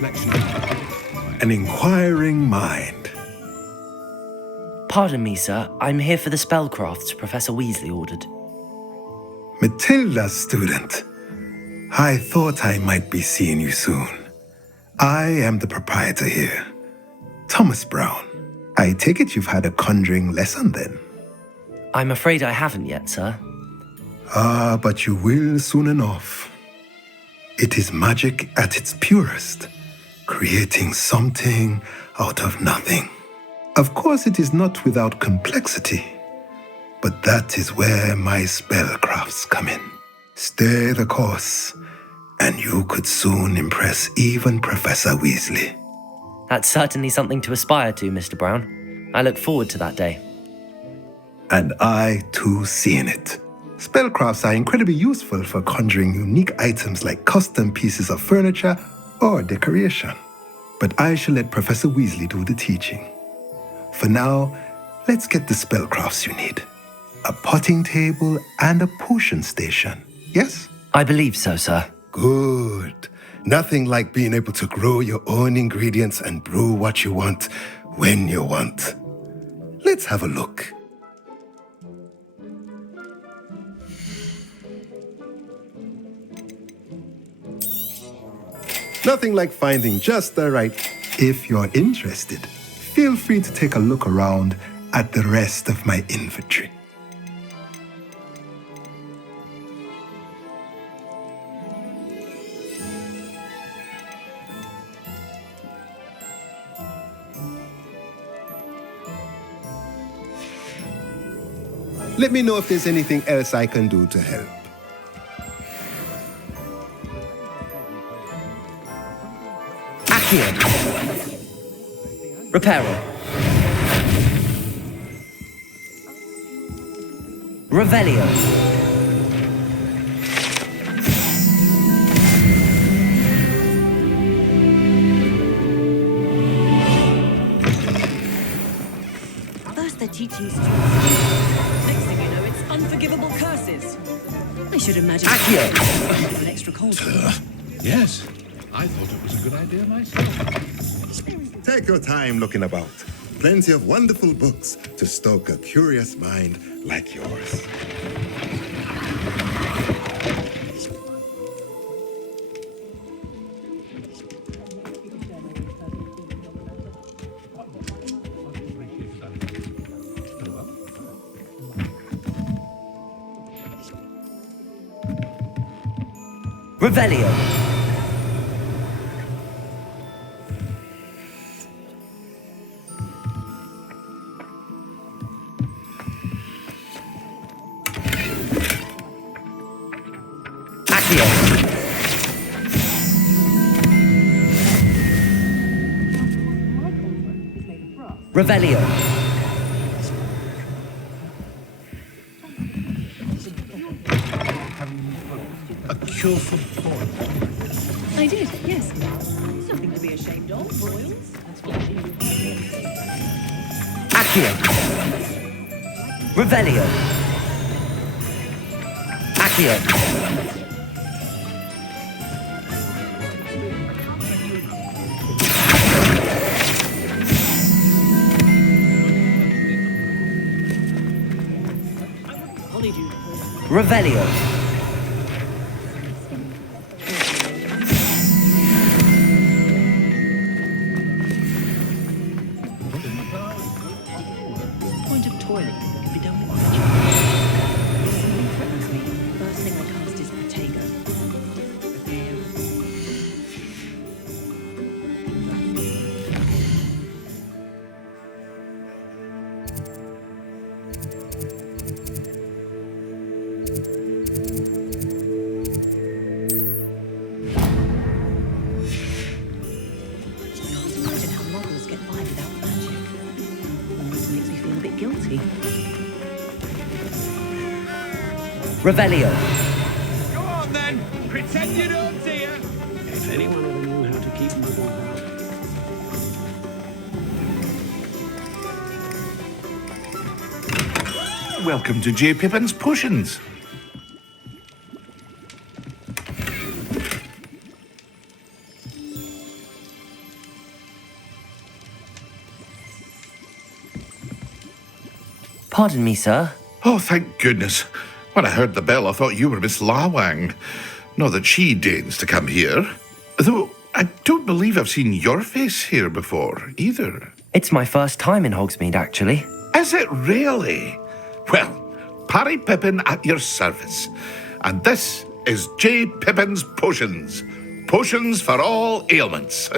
reflection. An inquiring mind. Pardon me, sir. I'm here for the spellcrafts Professor Weasley ordered. Matilda's student. I thought I might be seeing you soon. I am the proprietor here, Thomas Brown. I take it you've had a conjuring lesson then? I'm afraid I haven't yet, sir. Ah, but you will soon enough. It is magic at its purest, creating something out of nothing. Of course, it is not without complexity, but that is where my spellcrafts come in. Stay the course, and you could soon impress even Professor Weasley. That's certainly something to aspire to, Mr. Brown. I look forward to that day. And I, too, seeing it. Spellcrafts are incredibly useful for conjuring unique items like custom pieces of furniture or decoration. But I shall let Professor Weasley do the teaching. For now, let's get the spellcrafts you need. A potting table and a potion station, yes? I believe so, sir. Good. Nothing like being able to grow your own ingredients and brew what you want when you want. Let's have a look. Nothing like finding just the right. If you're interested, feel free to take a look around at the rest of my inventory. Let me know if there's anything else I can do to help. Accio. Reparo. Revelio. First they're teaching students. Next thing you know, it's unforgivable curses. I should imagine Accio. an extra cold. Yes, I thought it was a good idea myself. Take your time looking about. Plenty of wonderful books to stoke a curious mind like yours. Revelio. Accio. Revelio. A cure for boredom. I did, yes. Nothing to be ashamed of, royals. Accio. Revelio. Accio. Revelio. Point of toilet can be done with magic. If something threatens me, first thing I cast is Protego. Imagine how muggles get by without magic. Almost makes me feel a bit guilty. Revelio. Go on then, pretend you don't see her. If anyone ever knew how to keep muggles out. Welcome to J. Pippin's Potions. Pardon me, sir. Oh, thank goodness. When I heard the bell, I thought you were Miss Lawang. Not that she deigns to come here. Though I don't believe I've seen your face here before, either. It's my first time in Hogsmeade, actually. Is it really? Well, Parry Pippin at your service. And this is J. Pippin's Potions. Potions for all ailments.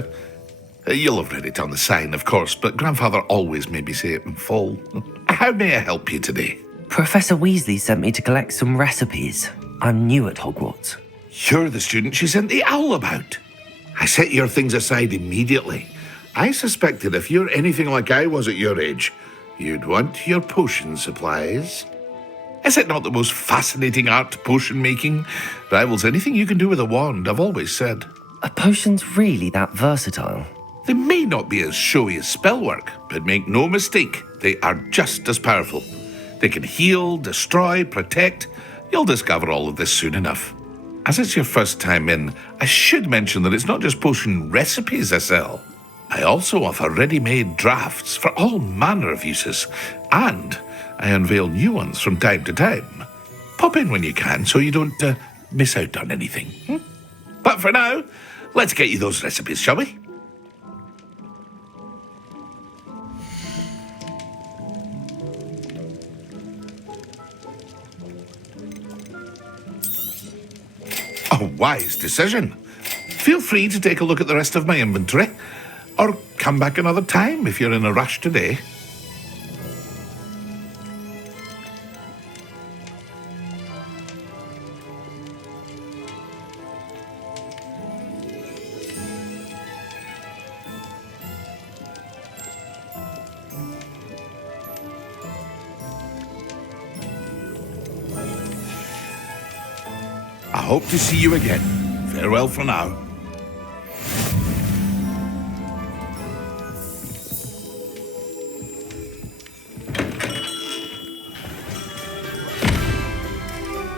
You'll have read it on the sign, of course, but Grandfather always made me say it in full. How may I help you today? Professor Weasley sent me to collect some recipes. I'm new at Hogwarts. You're the student she sent the owl about. I set your things aside immediately. I suspected if you're anything like I was at your age, you'd want your potion supplies. Is it not the most fascinating art, potion making? Rivals anything you can do with a wand, I've always said. Are potions really that versatile? They may not be as showy as spellwork, but make no mistake, they are just as powerful. They can heal, destroy, protect. You'll discover all of this soon enough. As it's your first time in, I should mention that it's not just potion recipes I sell. I also offer ready-made drafts for all manner of uses, and I unveil new ones from time to time. Pop in when you can so you don't miss out on anything. But for now, let's get you those recipes, shall we? A wise decision. Feel free to take a look at the rest of my inventory, or come back another time if you're in a rush today. I hope to see you again. Farewell for now.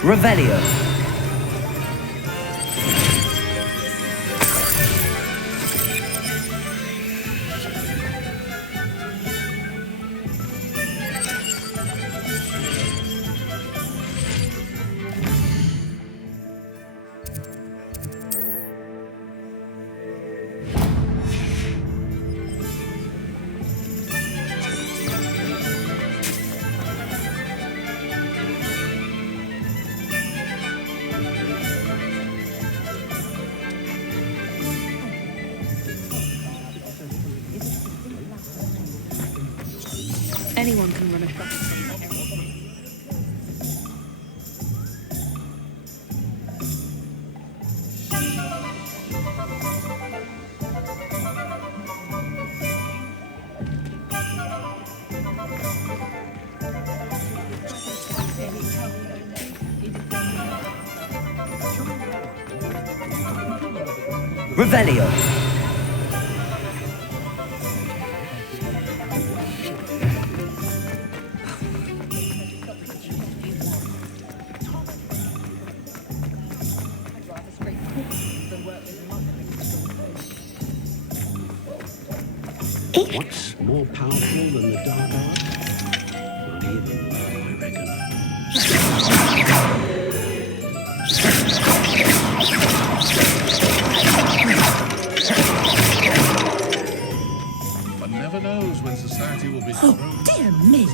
Revelio. Anyone can run a shop. Revelio. What's more powerful than the dark arts? Not even love, I reckon. One never knows when society will be Oh, dear me.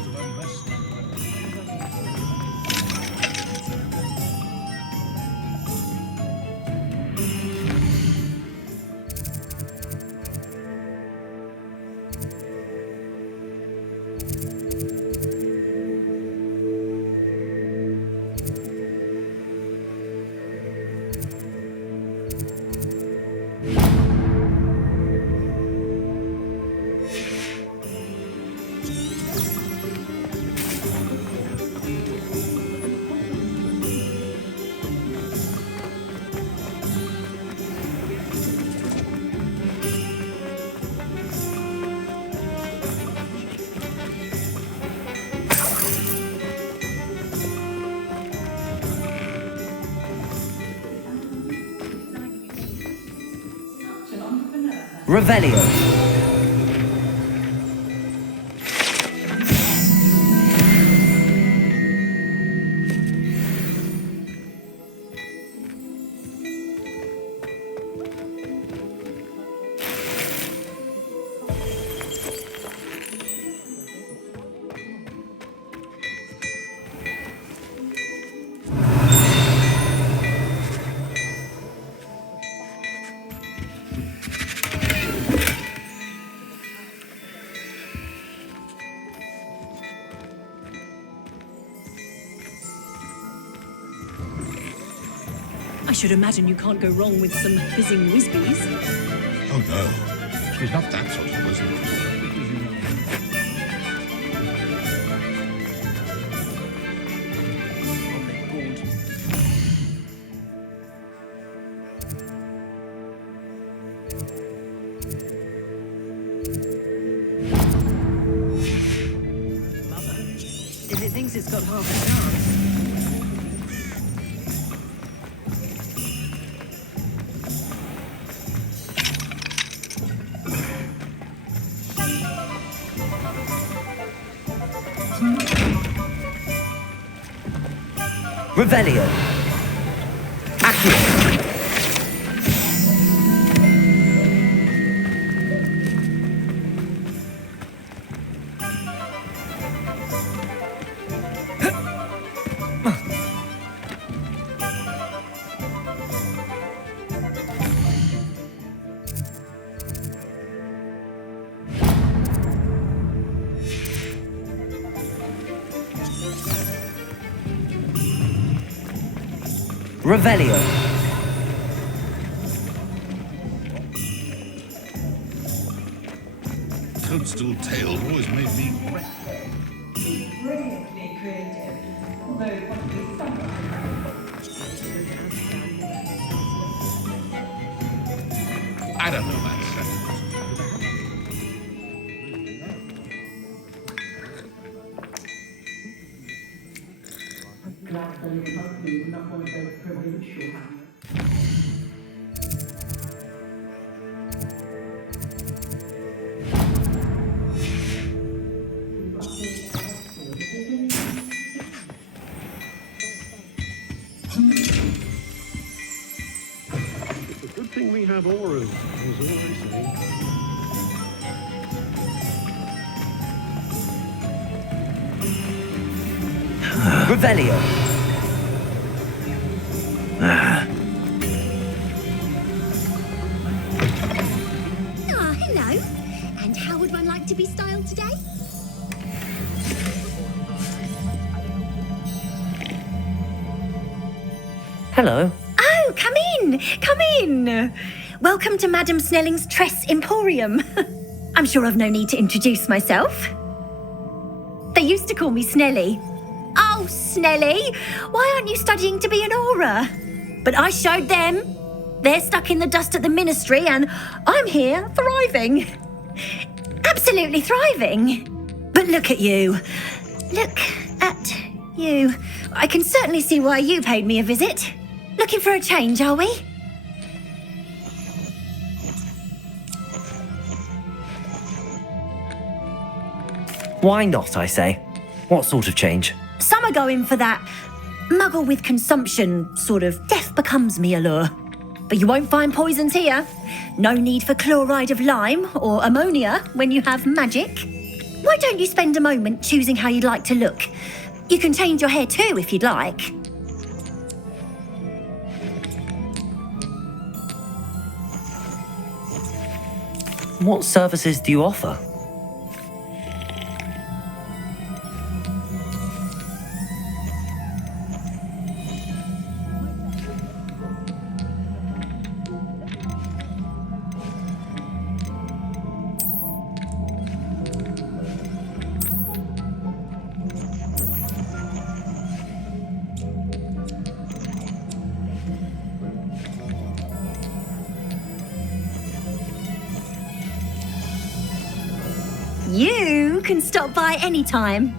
Revelio. I should imagine you can't go wrong with some fizzing whiz-bees. Oh no, she's not that sort of person. If it thinks it's got half a chance. Revelio. Accio. Revelio. Toadstool tail always made me wet. Brilliantly creative, although possibly somewhat. I don't know that. Glad the little company was not one of those provincial hamlets. It's a good thing we have auras, is all I say. Revelio. Ah, hello. And how would one like to be styled today? Hello. Oh, come in, come in. Welcome to Madame Snelling's Tress Emporium. I'm sure I've no need to introduce myself. They used to call me Snelly. Oh, Snelly, why aren't you studying to be an aura? But I showed them. They're stuck in the dust at the ministry and I'm here thriving. Absolutely thriving. But look at you. Look at you. I can certainly see why you paid me a visit. Looking for a change, are we? Why not, I say? What sort of change? Some are going for that muggle with consumption, sort of death becomes me allure. But you won't find poisons here. No need for chloride of lime or ammonia when you have magic. Why don't you spend a moment choosing how you'd like to look? You can change your hair too if you'd like. What services do you offer? You can stop by any time.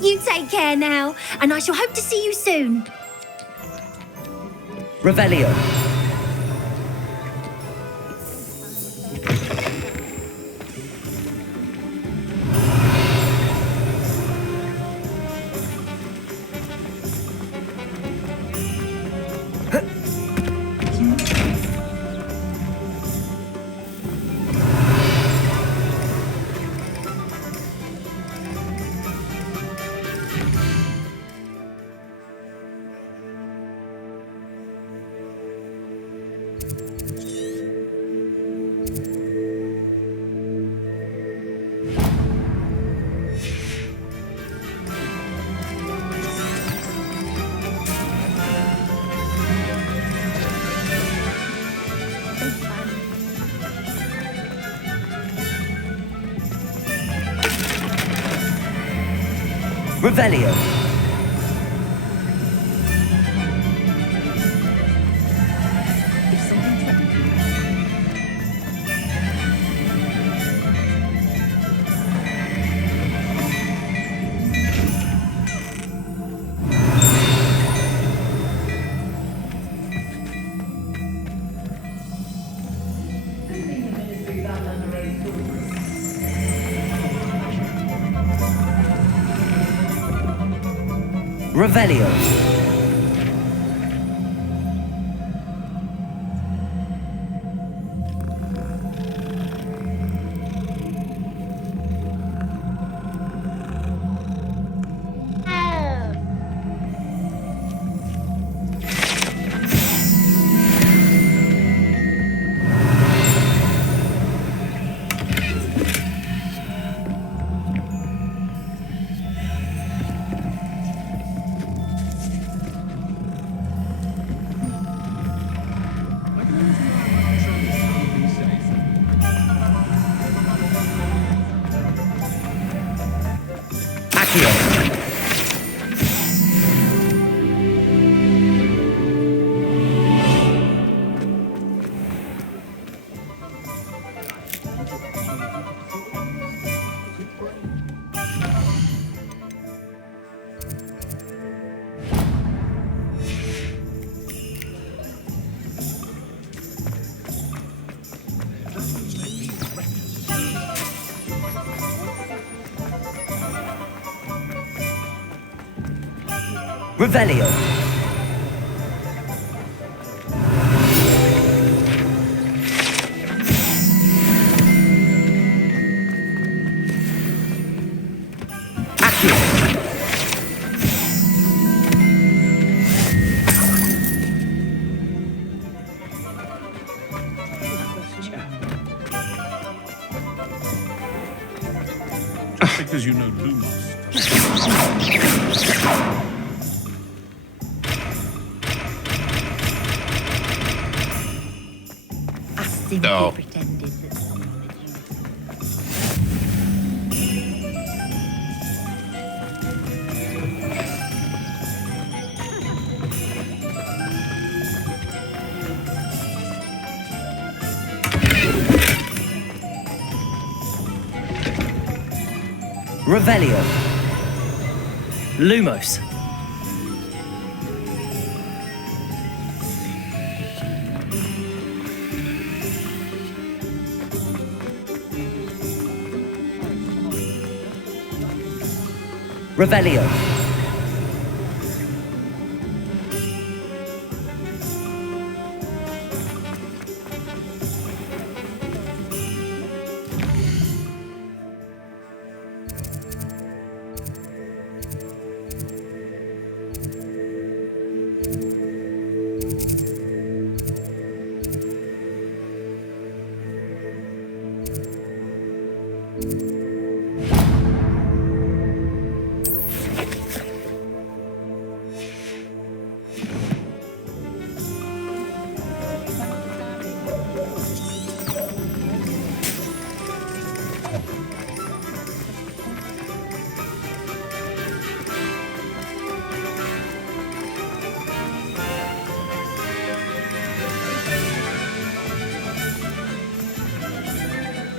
You take care now, and I shall hope to see you soon. Revelio. Revelio. If something threatens you, Revelio. Accio. Revelio. Accio. Just because you know Lumos. I simply No. pretended that someone had used Revelio. Lumos. Revelio.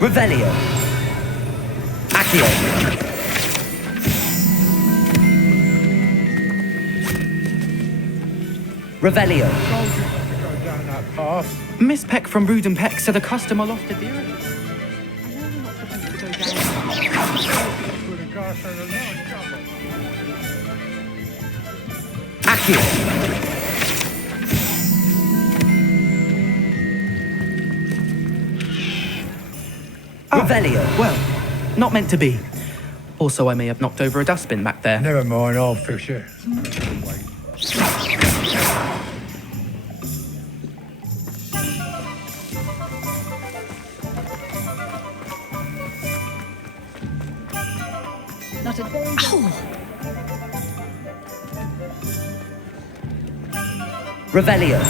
Revelio. Accio. Revelio. Miss Peck from Brood and Peck said a customer lost a deer. Accio. Revelio. Well, not meant to be. Also, I may have knocked over a dustbin back there. Never mind, I'll fix it. not a day. Revelio.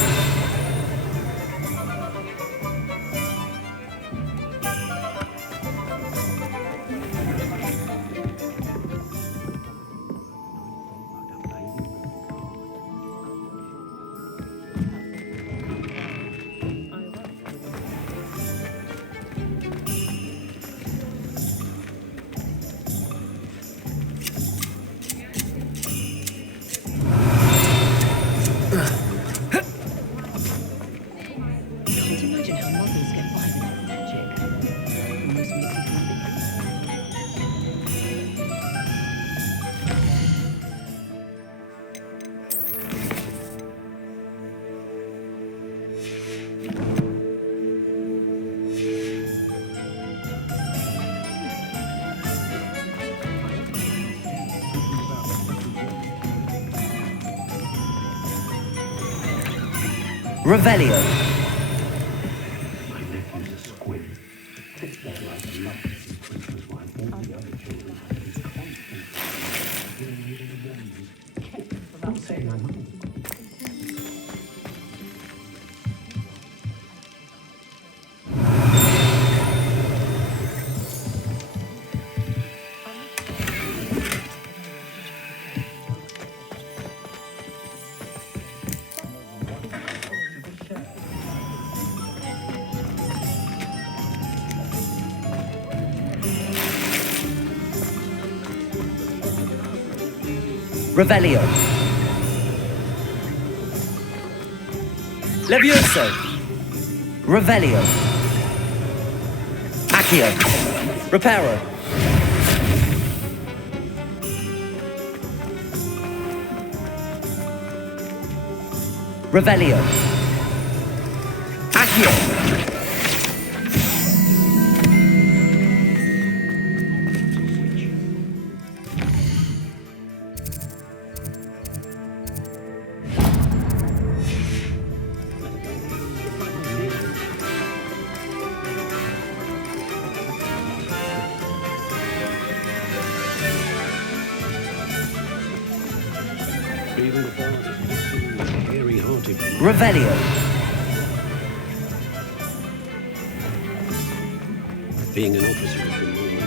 Revelio. My nephew's a squid. Sits there like a lump in Christmas while all the other children have these constant giving me the warnings. Not saying I wouldn't. Revelio. Levioso. Revelio. Accio. Reparo. Revelio. Accio. Even the boys are hairy-hearted. Revelio. Being an officer of the law.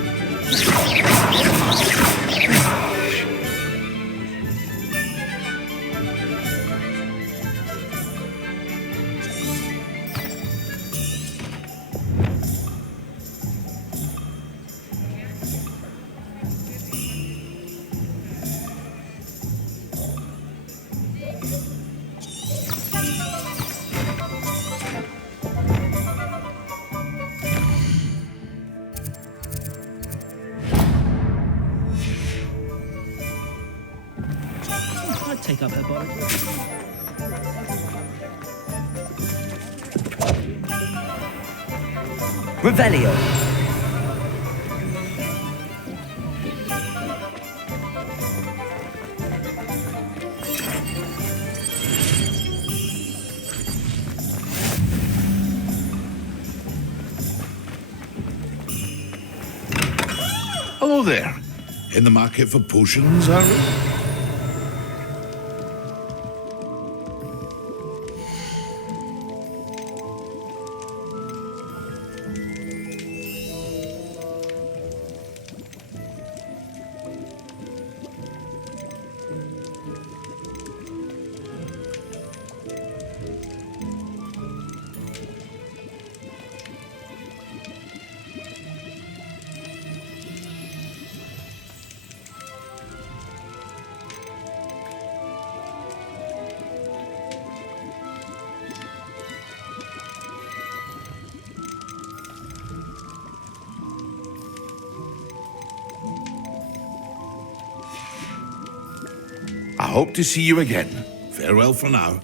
I'd take up her borrowed. Revelio. Hello there. In the market for potions, are we? I hope to see you again. Farewell for now.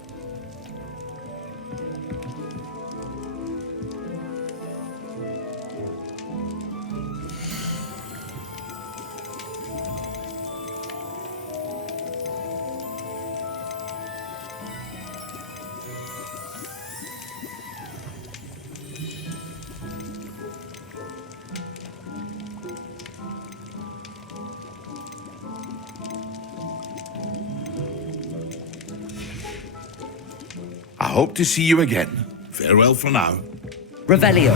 I hope to see you again. Farewell for now. Revelio.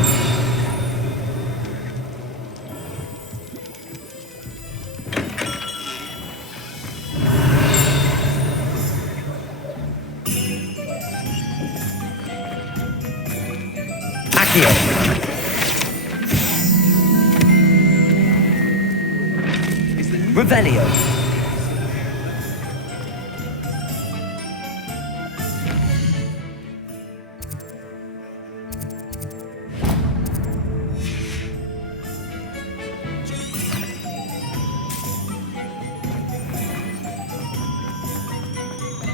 Accio. Revelio.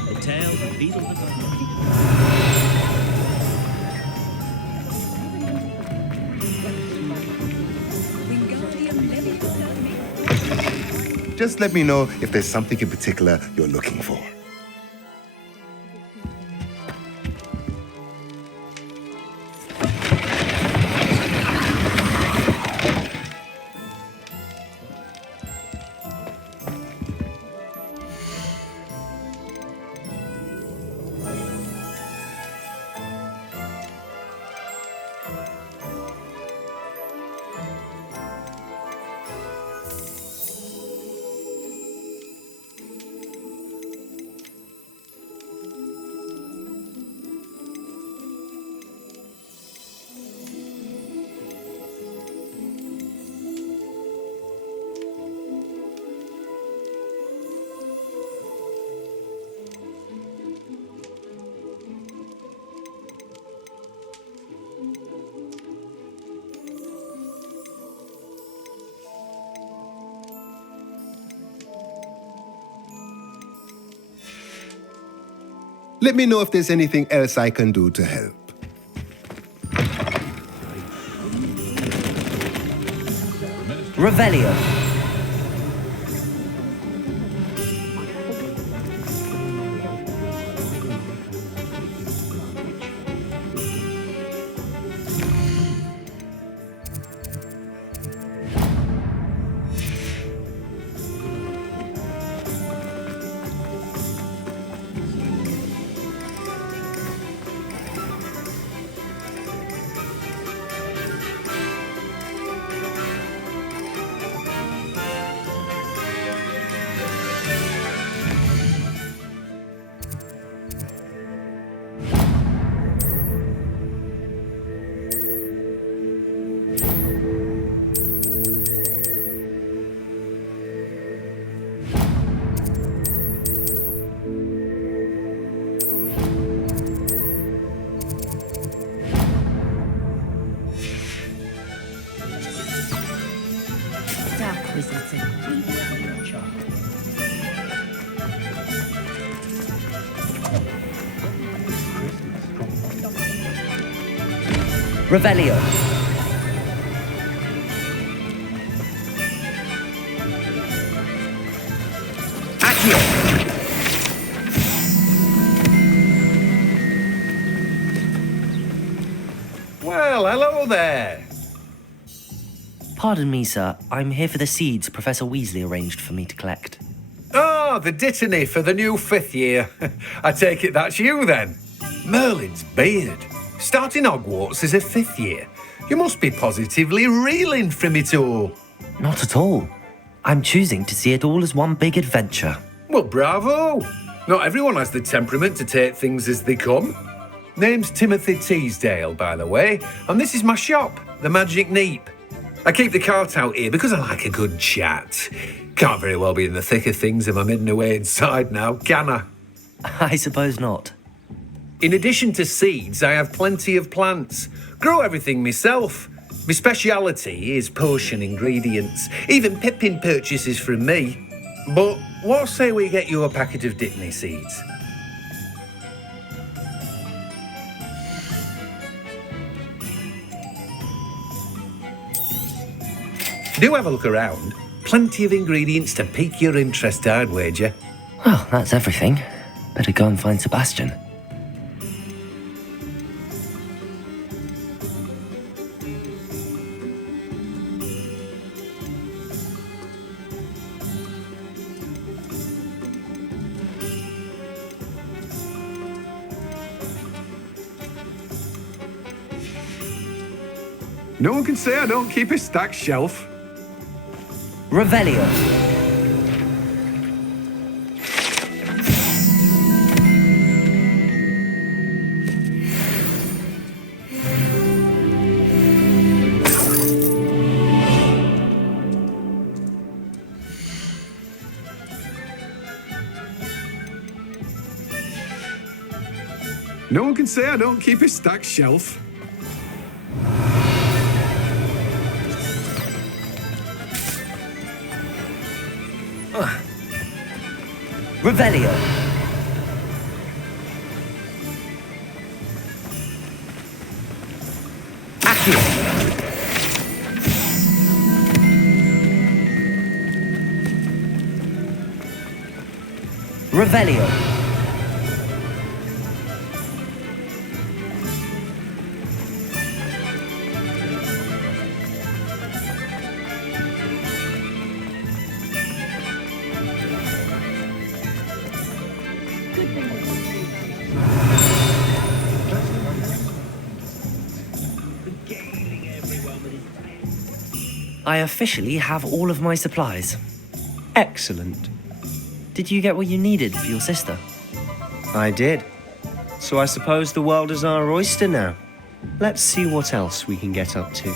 The tail, the beetle, the bumblebee. Just let me know if there's something in particular you're looking for. Let me know if there's anything else I can do to help. Revelio. Dark wizards and creepy charm. Revelio. Accio. Well, hello there. Pardon me, sir. I'm here for the seeds Professor Weasley arranged for me to collect. Oh, the dittany for the new 5th year. I take it that's you then. Merlin's beard. Starting Hogwarts as a 5th year. You must be positively reeling from it all. Not at all. I'm choosing to see it all as one big adventure. Well, bravo. Not everyone has the temperament to take things as they come. Name's Timothy Teasdale, by the way, and this is my shop, the Magic Neep. I keep the cart out here because I like a good chat. Can't very well be in the thick of things if I'm hidden away inside now, can I? I suppose not. In addition to seeds, I have plenty of plants. Grow everything myself. My speciality is potion ingredients. Even Pippin purchases from me. But what say we get you a packet of Dittany seeds? Do have a look around. Plenty of ingredients to pique your interest, I'd wager. Well, that's everything. Better go and find Sebastian. No one can say I don't keep a stacked shelf. Revelio. No one can say I don't keep a stacked shelf. Revelio. Accio. Revelio. I officially have all of my supplies. Excellent. Did you get what you needed for your sister? I did. So I suppose the world is our oyster now. Let's see what else we can get up to.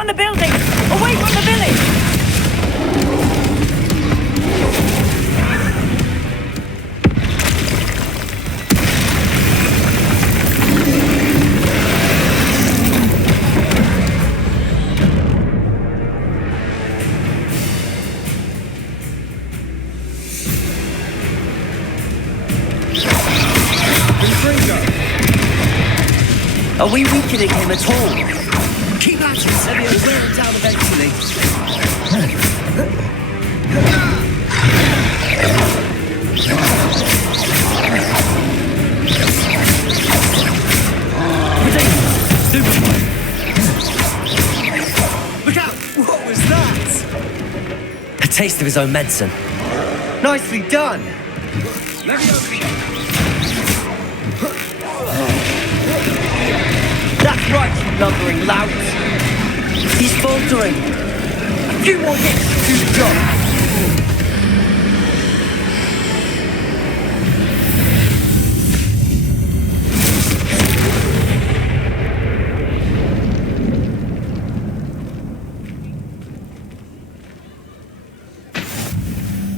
from the building! Away from the village! Are we weakening him at all? Keep at it! Maybe I'll wear him down eventually. Look out! What was that? A taste of his own medicine. Nicely done. That's right, you lumbering lout. He's faltering. A few more hits to do the job.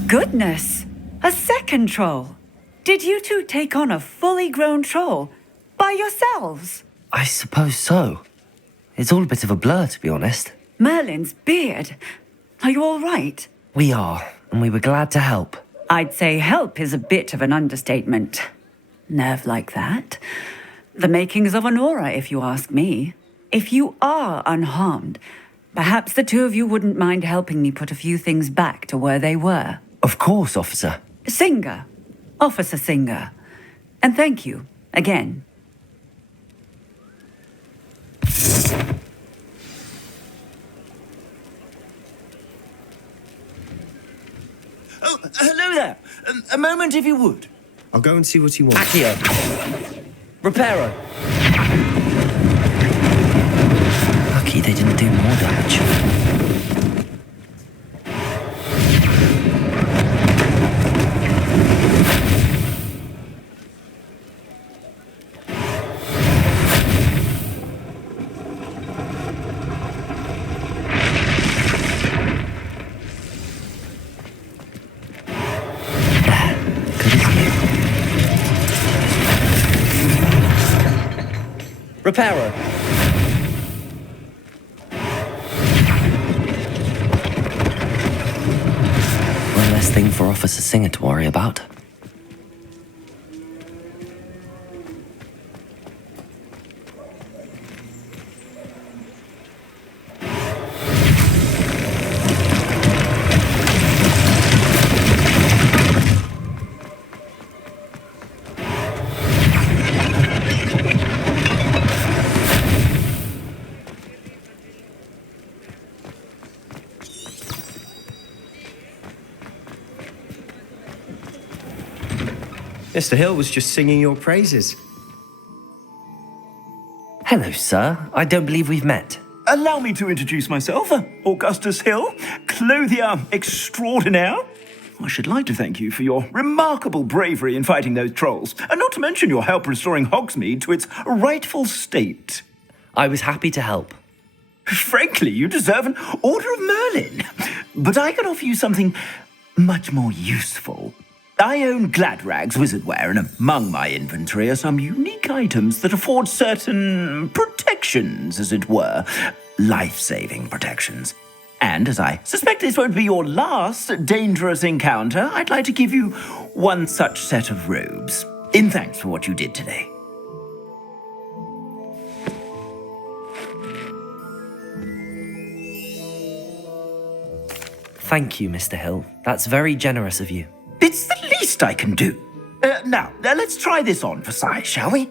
Goodness! A second troll! Did you two take on a fully grown troll? By yourselves? I suppose so. It's all a bit of a blur, to be honest. Merlin's beard. Are you all right? We are, and we were glad to help. I'd say help is a bit of an understatement. Nerve like that. The makings of an aura, if you ask me. If you are unharmed, perhaps the two of you wouldn't mind helping me put a few things back to where they were. Of course, officer. Singer. Officer Singer. And thank you, again. Oh, hello there. A moment, if you would. I'll go and see what he wants. Accio. Reparo. Lucky they didn't do more damage. Reparo. One less thing for Officer Singer to worry about. Mr. Hill was just singing your praises. Hello, sir. I don't believe we've met. Allow me to introduce myself, Augustus Hill, clothier extraordinaire. I should like to thank you for your remarkable bravery in fighting those trolls, and not to mention your help restoring Hogsmeade to its rightful state. I was happy to help. Frankly, you deserve an Order of Merlin, but I can offer you something much more useful. I own Gladrag's wizardware, and among my inventory are some unique items that afford certain protections, as it were. Life-saving protections. And as I suspect this won't be your last dangerous encounter, I'd like to give you one such set of robes, in thanks for what you did today. Thank you, Mr. Hill. That's very generous of you. It's the least I can do. Now, let's try this on for size, shall we?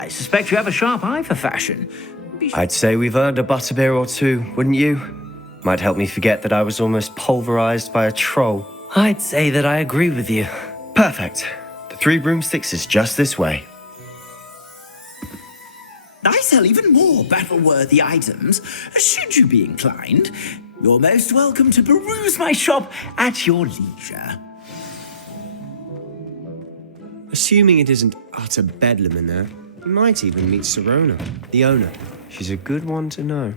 I suspect you have a sharp eye for fashion. I'd say we've earned a butterbeer or two, wouldn't you? Might help me forget that I was almost pulverized by a troll. I'd say that I agree with you. Perfect. The 3 broomsticks is just this way. I sell even more battle-worthy items. Should you be inclined, you're most welcome to peruse my shop at your leisure. Assuming it isn't utter bedlam in there, you might even meet Sirona, the owner. She's a good one to know.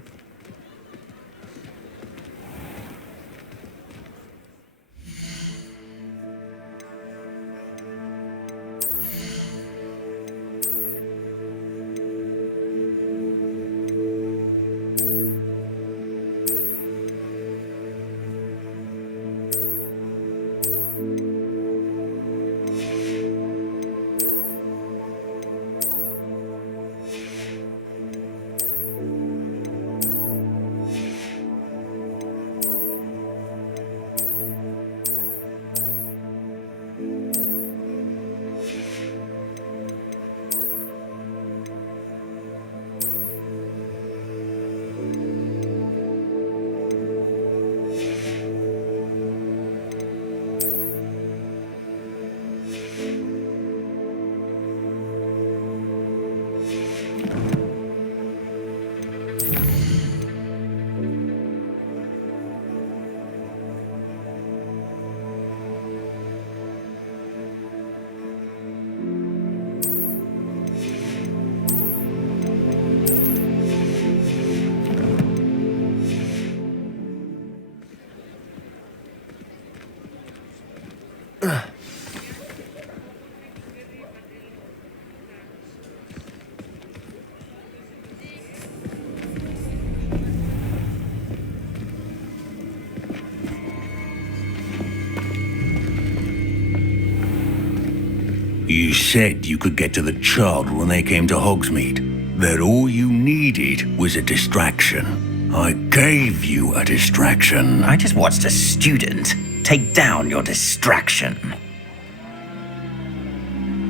You said you could get to the child when they came to Hogsmeade. That all you needed was a distraction. I gave you a distraction. I just watched a student take down your distraction.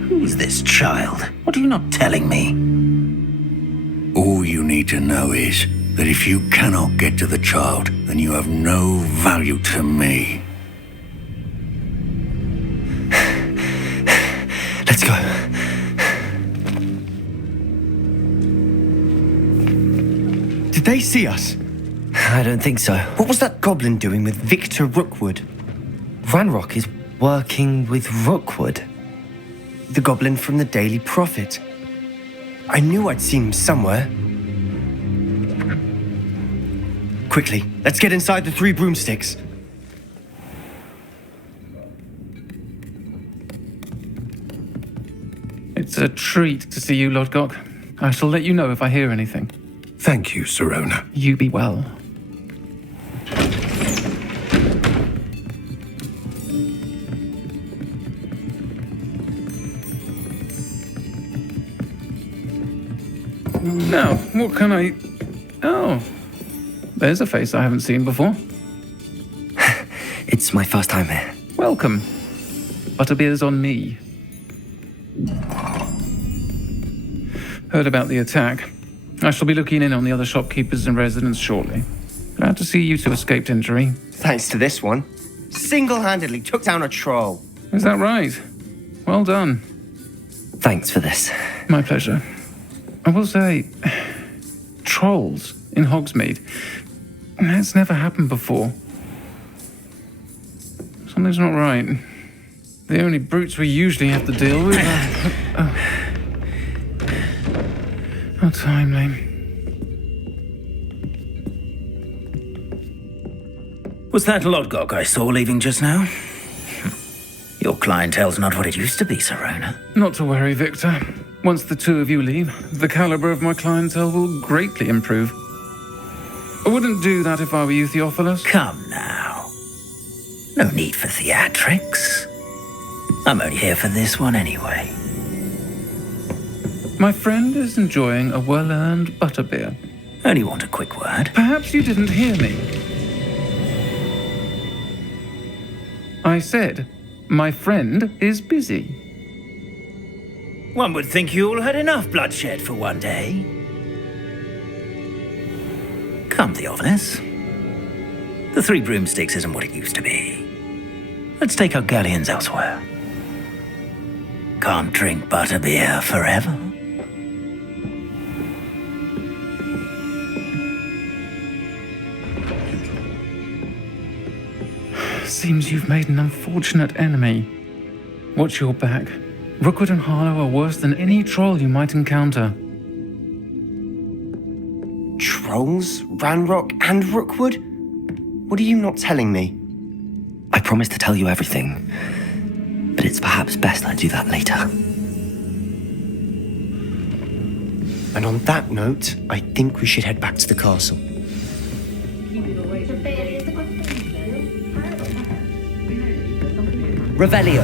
Who's this child? What are you not telling me? All you need to know is that if you cannot get to the child, then you have no value to me. Let's go. Did they see us? I don't think so. What was that goblin doing with Victor Rookwood? Ranrock is working with Rookwood, the goblin from the Daily Prophet. I knew I'd seen him somewhere. Quickly, let's get inside the 3 broomsticks. It's a treat to see you, Lodgok. I shall let you know if I hear anything. Thank you, Sirona. You be well. Now, what can I... Oh, there's a face I haven't seen before. It's my first time here. Welcome. Butterbeer's on me. Heard about the attack. I shall be looking in on the other shopkeepers and residents shortly. Glad to see you two escaped injury. Thanks to this one. Single-handedly took down a troll. Is that right? Well done. Thanks for this. My pleasure. I will say, trolls in Hogsmeade. That's never happened before. Something's not right. The only brutes we usually have to deal with are... How timely. Was that Lodgok I saw leaving just now? Your clientele's not what it used to be, Sirona. Not to worry, Victor. Once the 2 of you leave, the caliber of my clientele will greatly improve. I wouldn't do that if I were you, Theophilus. Come now. No need for theatrics. I'm only here for this one anyway. My friend is enjoying a well-earned butterbeer. Only want a quick word. Perhaps you didn't hear me. I said, my friend is busy. One would think you all had enough bloodshed for one day. Come the office. The Three Broomsticks isn't what it used to be. Let's take our galleons elsewhere. Can't drink butterbeer forever. Seems you've made an unfortunate enemy. Watch your back. Rookwood and Harlow are worse than any troll you might encounter. Trolls, Ranrock, and Rookwood? What are you not telling me? I promised to tell you everything, but it's perhaps best I do that later. And on that note, I think we should head back to the castle. Revelio.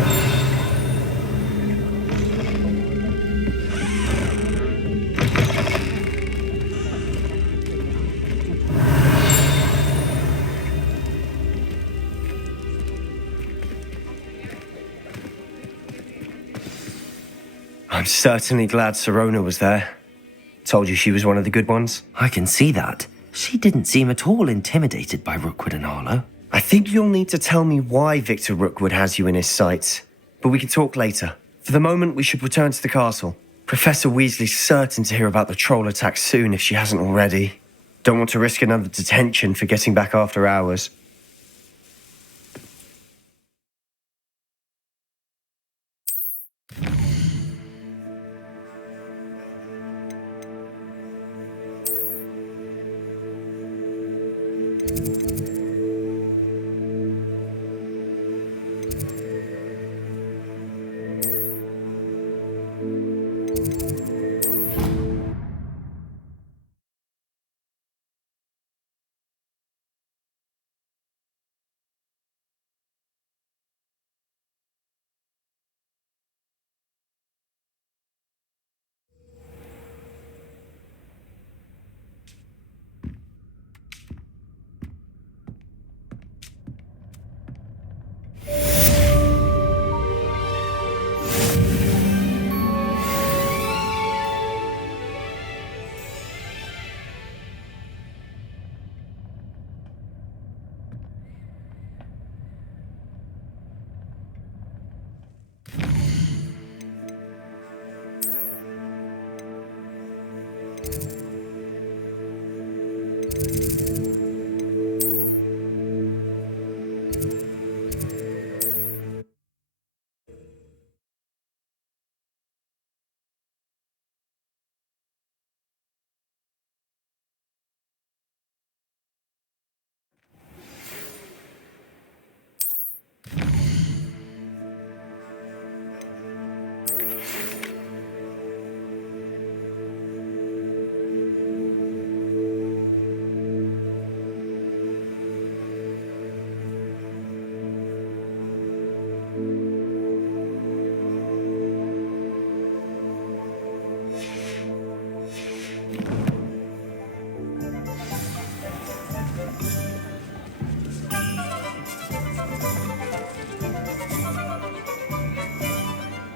I'm certainly glad Sirona was there. Told you she was one of the good ones. I can see that. She didn't seem at all intimidated by Rookwood and Harlow. I think you'll need to tell me why Victor Rookwood has you in his sights. But we can talk later. For the moment, we should return to the castle. Professor Weasley's certain to hear about the troll attack soon if she hasn't already. Don't want to risk another detention for getting back after hours.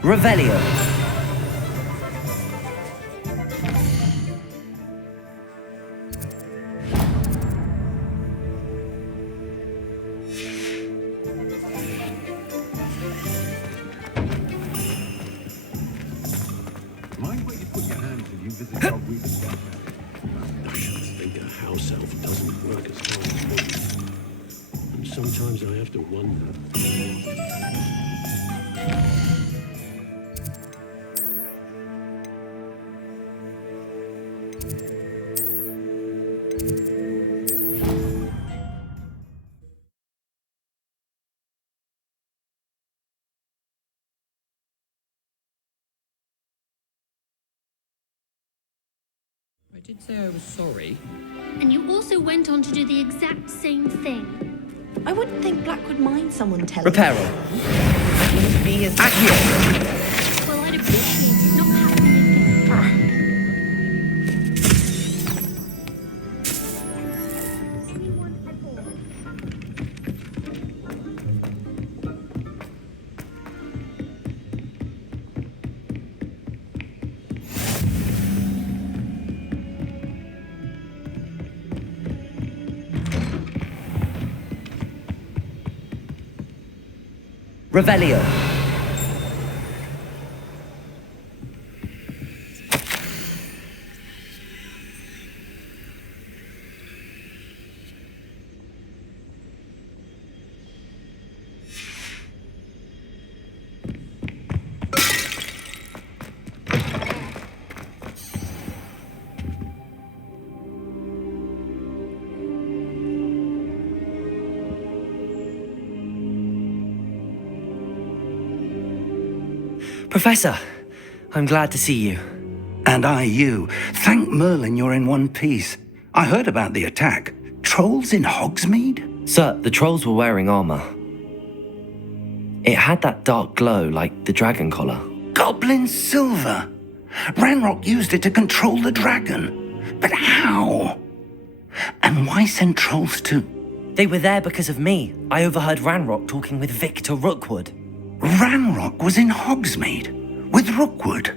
Revelio. Mind where you put your hands when you visit Hogwarts? I should think a house elf doesn't work as hard as one. And sometimes I have to wonder. I did say I was sorry. And you also went on to do the exact same thing. I wouldn't think Black would mind someone telling Reparo. Wouldn't be as Accio. Well, I'd appreciate it not happening again. Revelio. Professor, I'm glad to see you. And I you. Thank Merlin you're in one piece. I heard about the attack. Trolls in Hogsmeade? Sir, the trolls were wearing armor. It had that dark glow like the dragon collar. Goblin silver. Ranrock used it to control the dragon. But how? And why send trolls too? They were there because of me. I overheard Ranrock talking with Victor Rookwood. Ranrock was in Hogsmeade with Rookwood.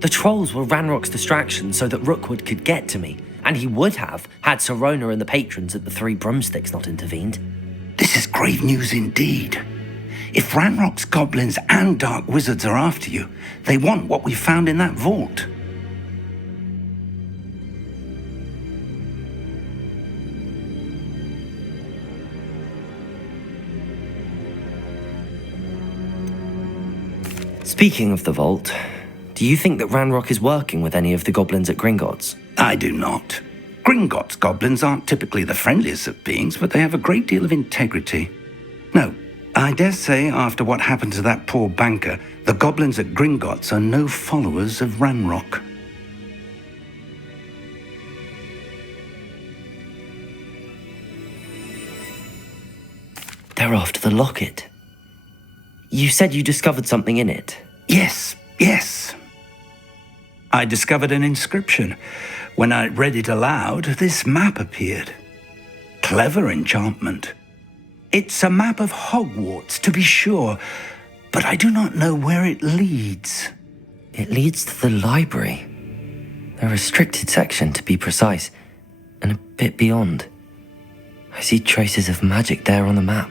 The trolls were Ranrock's distraction so that Rookwood could get to me, and he would have had Sirona and the patrons at the Three Broomsticks not intervened. This is grave news indeed. If Ranrock's goblins and dark wizards are after you, they want what we found in that vault. Speaking of the vault, do you think that Ranrock is working with any of the goblins at Gringotts? I do not. Gringotts goblins aren't typically the friendliest of beings, but they have a great deal of integrity. No, I dare say after what happened to that poor banker, the goblins at Gringotts are no followers of Ranrock. They're after the locket. You said you discovered something in it. Yes. I discovered an inscription. When I read it aloud, this map appeared. Clever enchantment. It's a map of Hogwarts, to be sure, but I do not know where it leads. It leads to the library. A restricted section, to be precise, and a bit beyond. I see traces of magic there on the map.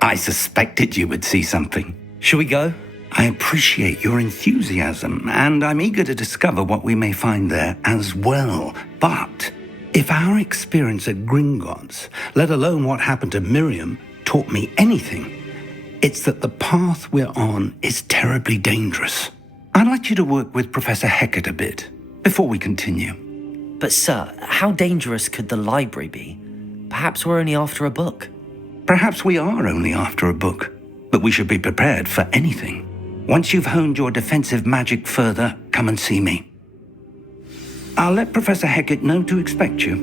I suspected you would see something. Shall we go? I appreciate your enthusiasm, and I'm eager to discover what we may find there as well. But if our experience at Gringotts, let alone what happened to Miriam, taught me anything, it's that the path we're on is terribly dangerous. I'd like you to work with Professor Hecat a bit before we continue. But sir, how dangerous could the library be? Perhaps we're only after a book. Perhaps we are only after a book, but we should be prepared for anything. Once you've honed your defensive magic further, come and see me. I'll let Professor Hecat know to expect you.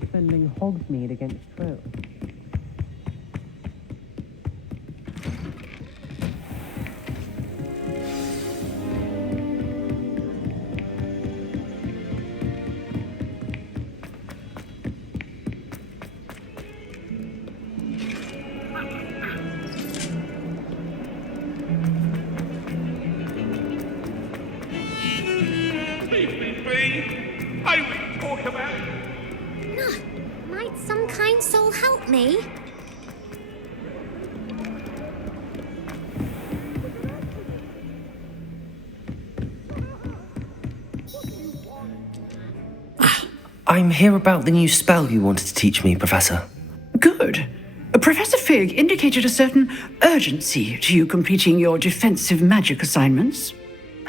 Defending Hogsmeade against trolls. I will talk about it. No, might some kind soul help me? I'm here about the new spell you wanted to teach me, Professor. Good. Professor Fig indicated a certain urgency to you completing your defensive magic assignments.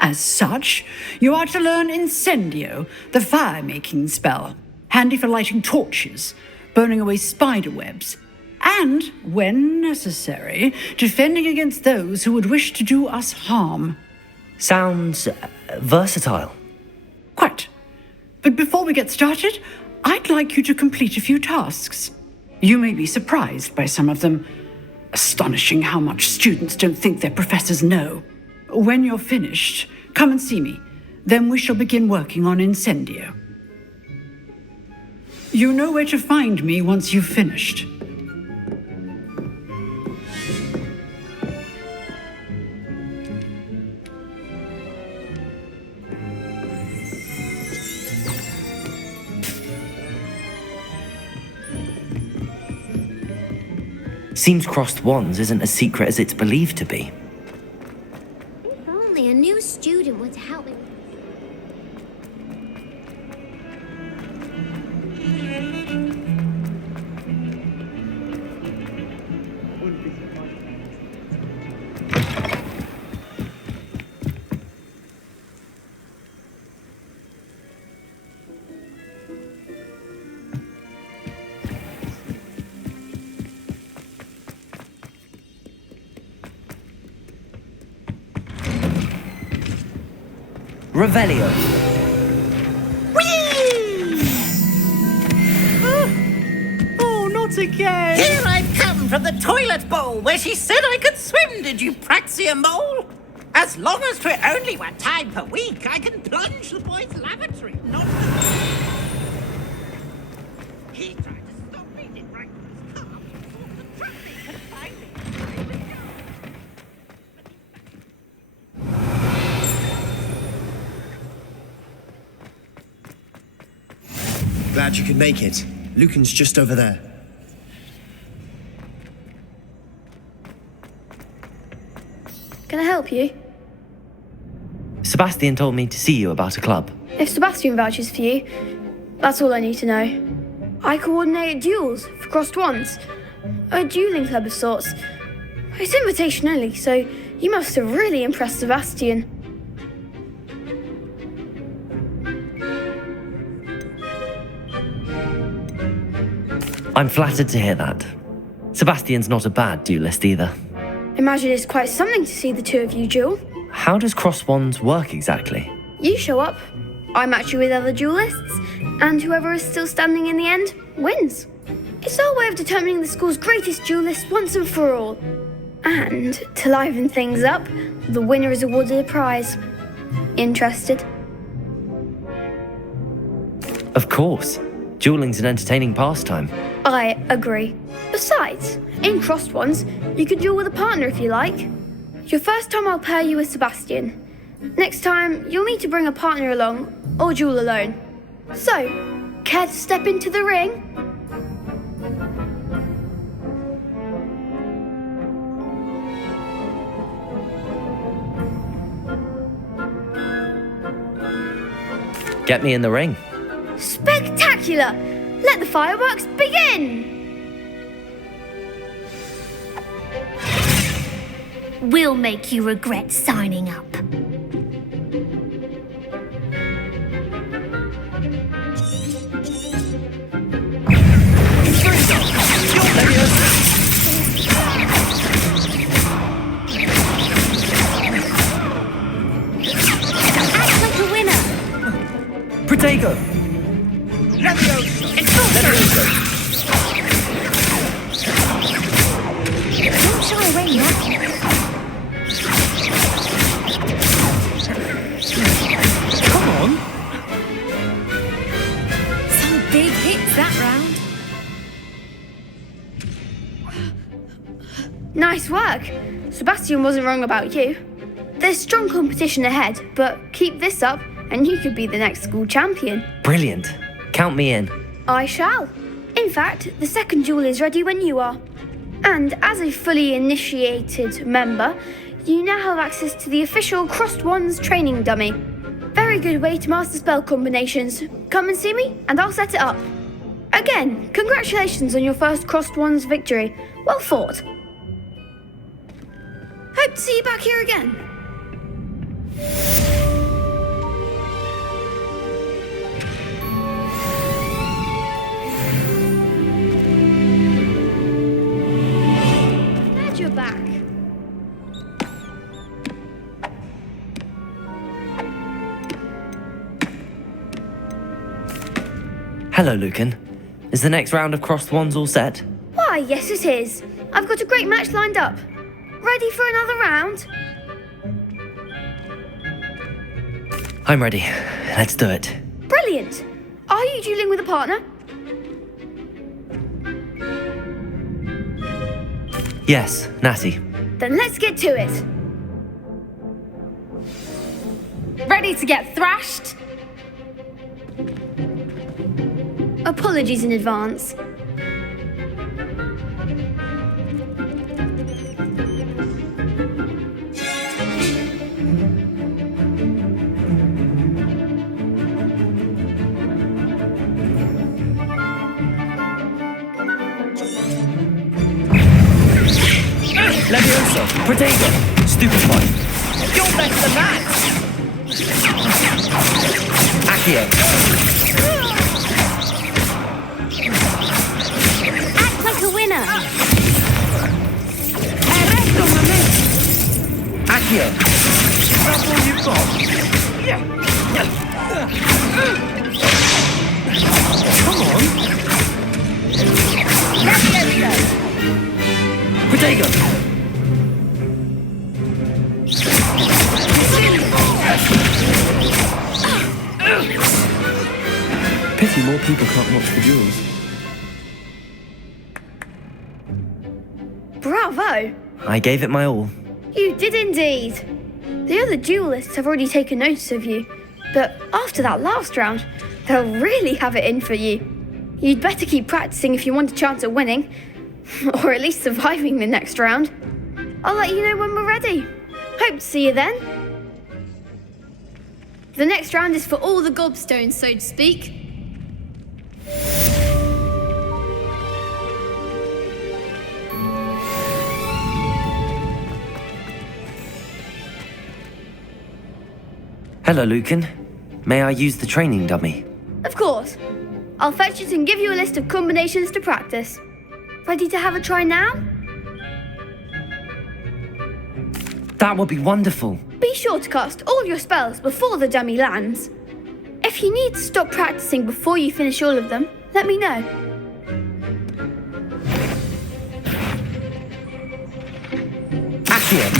As such, you are to learn Incendio, the fire-making spell, handy for lighting torches, burning away spider webs, and, when necessary, defending against those who would wish to do us harm. Sounds versatile. Quite. But before we get started, I'd like you to complete a few tasks. You may be surprised by some of them. Astonishing how much students don't think their professors know. When you're finished, come and see me. Then we shall begin working on Incendio. You know where to find me once you've finished. Seems crossed wands isn't as secret as it's believed to be. If only a new student were to help me. Revelio. Oh, not again! Here I've come from the toilet bowl where she said I could swim, did you praxia mole? As long as 'twere only 1 time per week, I can plunge the boy's lavatory, not the... He tried to stop me, did right with his car, thought the traffic could find me. Glad you could make it. Lucan's just over there. Can I help you? Sebastian told me to see you about a club. If Sebastian vouches for you, that's all I need to know. I coordinate duels for crossed wands. A dueling club of sorts. It's invitation only, so you must have really impressed Sebastian. I'm flattered to hear that. Sebastian's not a bad duelist either. Imagine it's quite something to see the two of you duel. How does cross wands work exactly? You show up, I match you with other duelists, and whoever is still standing in the end wins. It's our way of determining the school's greatest duelist once and for all. And to liven things up, the winner is awarded a prize. Interested? Of course. Dueling's an entertaining pastime. I agree. Besides, in crossed ones, you can duel with a partner if you like. Your first time I'll pair you with Sebastian. Next time, you'll need to bring a partner along, or duel alone. So, care to step into the ring? Get me in the ring. Spectacular! Let the fireworks begin! We'll make you regret signing up. Act like a winner! Protego! Don't shy away now. Come on! Some big hits that round. Nice work. Sebastian wasn't wrong about you. There's strong competition ahead, but keep this up and you could be the next school champion. Brilliant. Count me in. I shall. In fact, the second duel is ready when you are. And as a fully initiated member, you now have access to the official Crossed Wands training dummy. Very good way to master spell combinations. Come and see me, and I'll set it up. Again, congratulations on your first Crossed Wands victory. Well fought. Hope to see you back here again. Glad you're back. Hello, Lucan. Is the next round of crossed wands all set? Why, yes it is. I've got a great match lined up. Ready for another round? I'm ready. Let's do it. Brilliant. Are you dueling with a partner? Yes, Natty. Then let's get to it. Ready to get thrashed? Apologies in advance. Protego! Stupid point. You're better than that! Accio! Act like a winner. Accio! That's all you've got? Come on! Protego! Pity more people can't watch the duels. Bravo! I gave it my all. You did indeed. The other duelists have already taken notice of you, but after that last round, they'll really have it in for you. You'd better keep practicing if you want a chance at winning, or at least surviving the next round. I'll let you know when we're ready. Hope to see you then. The next round is for all the gobstones, so to speak. Hello, Lucan. May I use the training dummy? Of course. I'll fetch it and give you a list of combinations to practice. Ready to have a try now? That would be wonderful. Be sure to cast all your spells before the dummy lands. If you need to stop practicing before you finish all of them, let me know. Accio!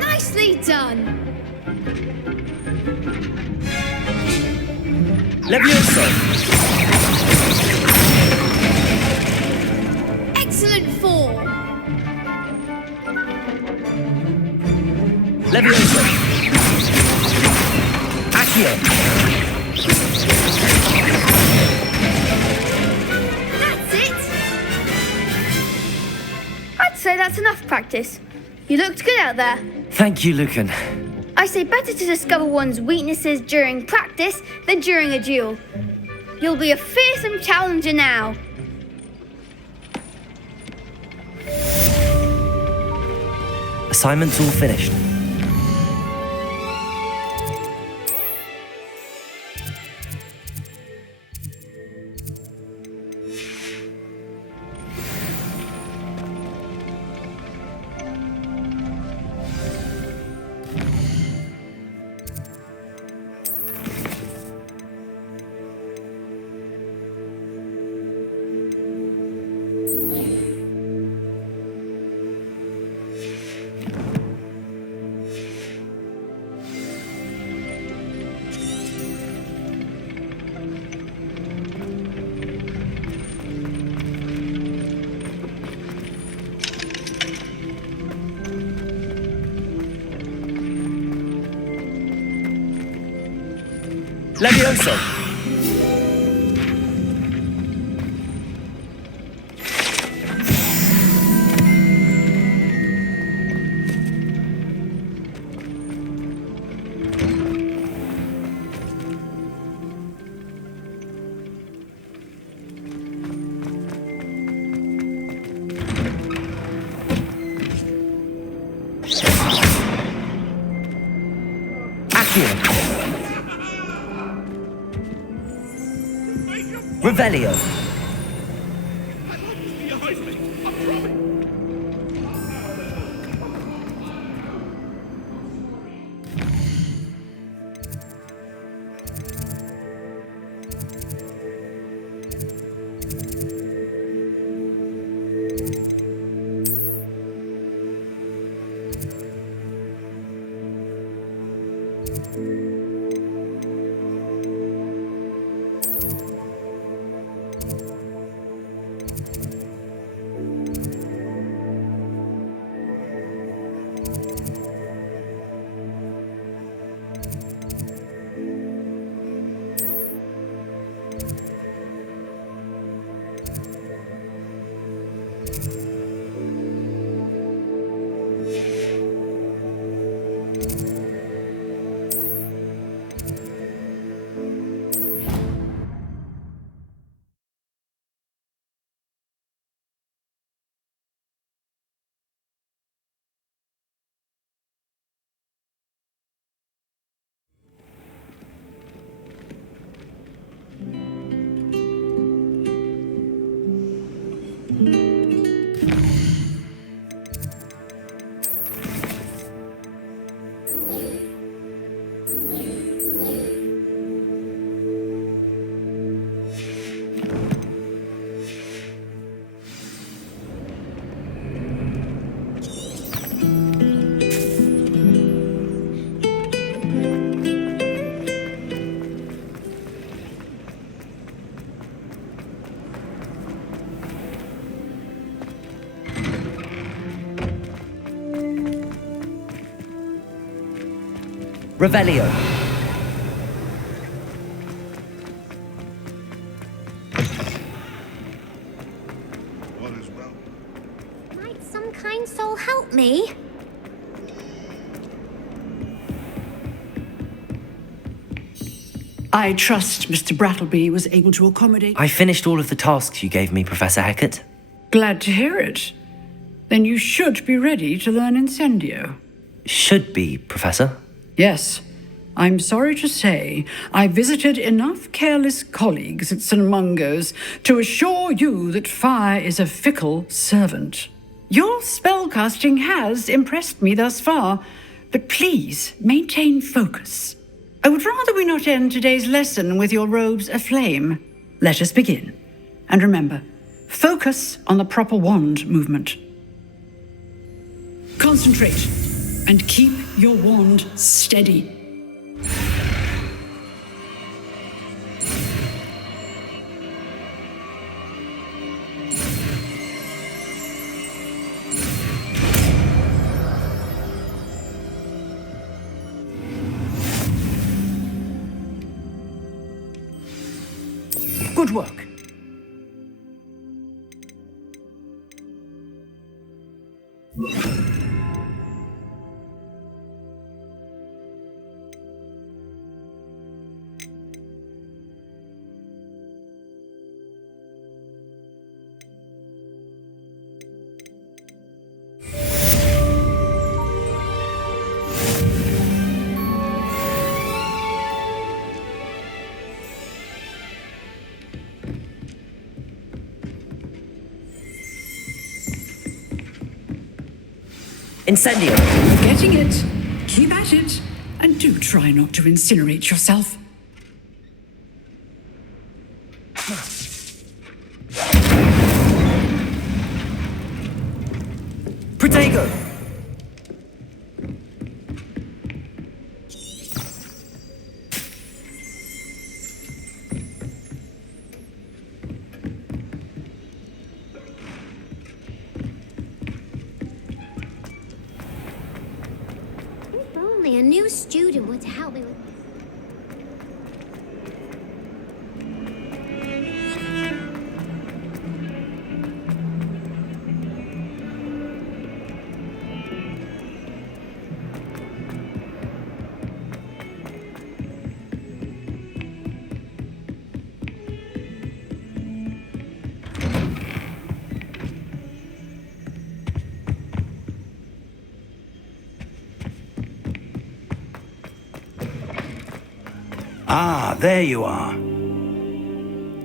Nicely done. Levioso! Excellent form. Levioso! Accio! That's it. I'd say that's enough practice. You looked good out there. Thank you, Lucan. I say better to discover one's weaknesses during practice than during a duel. You'll be a fearsome challenger now. Assignment's all finished. Levioso! Accio! Revelio! Revelio. Might some kind soul help me? I trust Mr. Brattleby was able to accommodate. I finished all of the tasks you gave me, Professor Hecat. Glad to hear it. Then you should be ready to learn Incendio. Should be, Professor. Yes. I'm sorry to say, I visited enough careless colleagues at St. Mungo's to assure you that fire is a fickle servant. Your spellcasting has impressed me thus far, but please maintain focus. I would rather we not end today's lesson with your robes aflame. Let us begin. And remember, focus on the proper wand movement. Concentrate and keep your wand steady. Good work. Incendio. Getting it. Keep at it. And do try not to incinerate yourself. Protego. If only a new student were to help me with. Ah, there you are.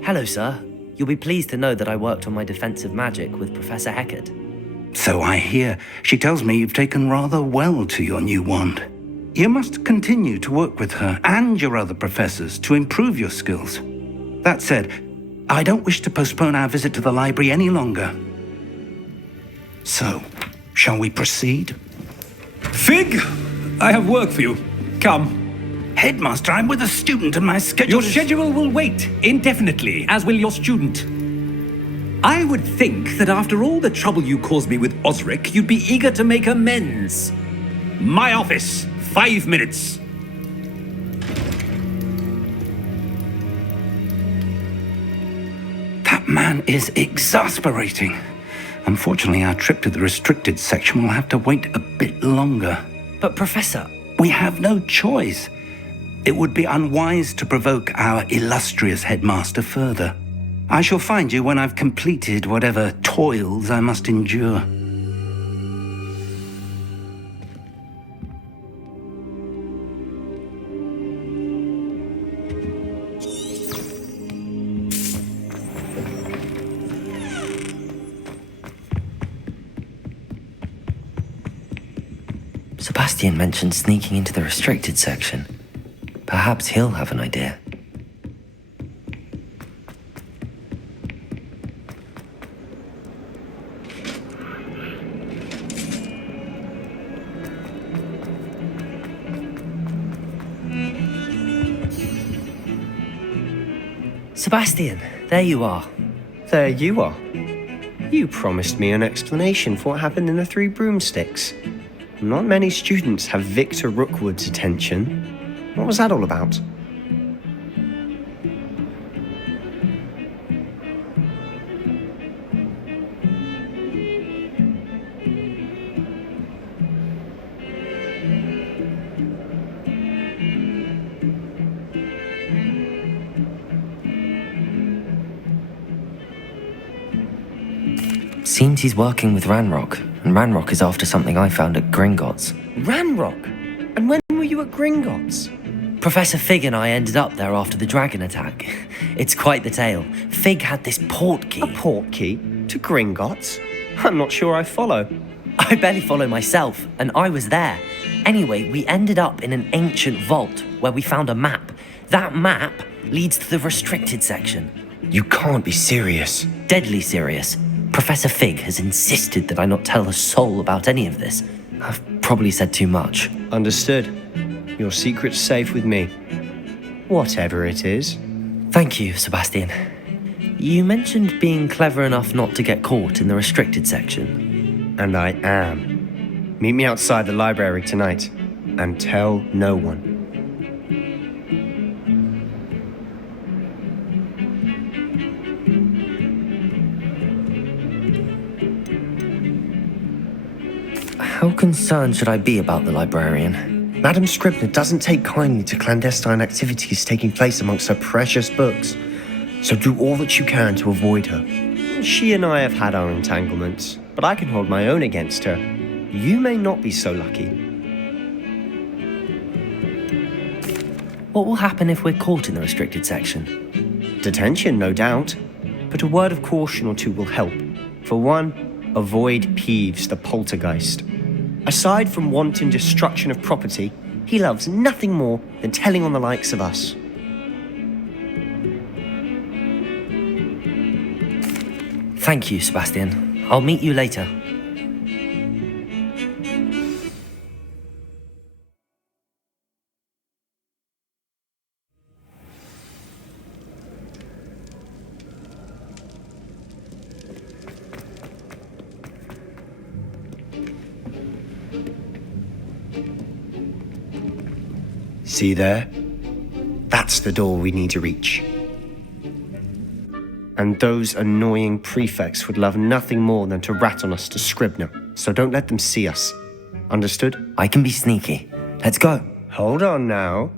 Hello, sir. You'll be pleased to know that I worked on my defensive magic with Professor Hecat. So I hear. She tells me you've taken rather well to your new wand. You must continue to work with her and your other professors to improve your skills. That said, I don't wish to postpone our visit to the library any longer. So, shall we proceed? Fig, I have work for you. Come. Headmaster, I'm with a student and my schedule Your schedule will wait indefinitely, as will your student. I would think that after all the trouble you caused me with Osric, you'd be eager to make amends. My office, 5 minutes. That man is exasperating. Unfortunately, our trip to the restricted section will have to wait a bit longer. But, Professor... We have no choice. It would be unwise to provoke our illustrious headmaster further. I shall find you when I've completed whatever toils I must endure. Sebastian mentioned sneaking into the restricted section. Perhaps he'll have an idea. Sebastian, there you are. There you are. You promised me an explanation for what happened in the Three Broomsticks. Not many students have Victor Rookwood's attention. What was that all about? Seems he's working with Ranrock, and Ranrock is after something I found at Gringotts. Ranrock? And when were you at Gringotts? Professor Fig and I ended up there after the dragon attack. It's quite the tale. Fig had this port key. A port key? To Gringotts? I'm not sure I follow. I barely follow myself, and I was there. Anyway, we ended up in an ancient vault where we found a map. That map leads to the restricted section. You can't be serious. Deadly serious. Professor Fig has insisted that I not tell a soul about any of this. I've probably said too much. Understood. Your secret's safe with me. Whatever it is. Thank you, Sebastian. You mentioned being clever enough not to get caught in the restricted section. And I am. Meet me outside the library tonight, and tell no one. How concerned should I be about the librarian? Madam Scribner doesn't take kindly to clandestine activities taking place amongst her precious books, so do all that you can to avoid her. She and I have had our entanglements, but I can hold my own against her. You may not be so lucky. What will happen if we're caught in the restricted section? Detention, no doubt, but a word of caution or two will help. For one, avoid Peeves, the poltergeist. Aside from wanton destruction of property, he loves nothing more than telling on the likes of us. Thank you, Sebastian. I'll meet you later. See there? That's the door we need to reach. And those annoying prefects would love nothing more than to rat on us to Scribner, so don't let them see us. Understood? I can be sneaky. Let's go. Hold on now.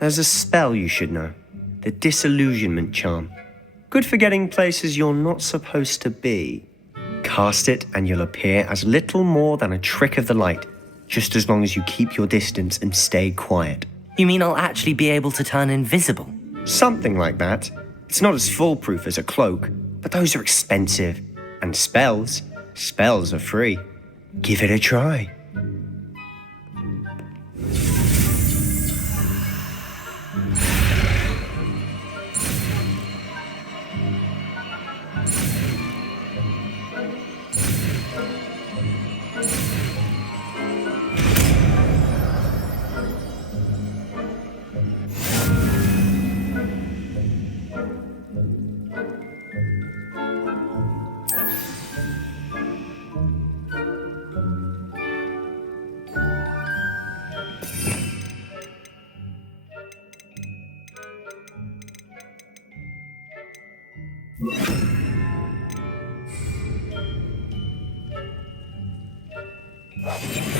There's a spell you should know. The Disillusionment Charm. Good for getting places you're not supposed to be. Cast it and you'll appear as little more than a trick of the light, just as long as you keep your distance and stay quiet. You mean I'll actually be able to turn invisible? Something like that. It's not as foolproof as a cloak, but those are expensive. And spells are free. Give it a try.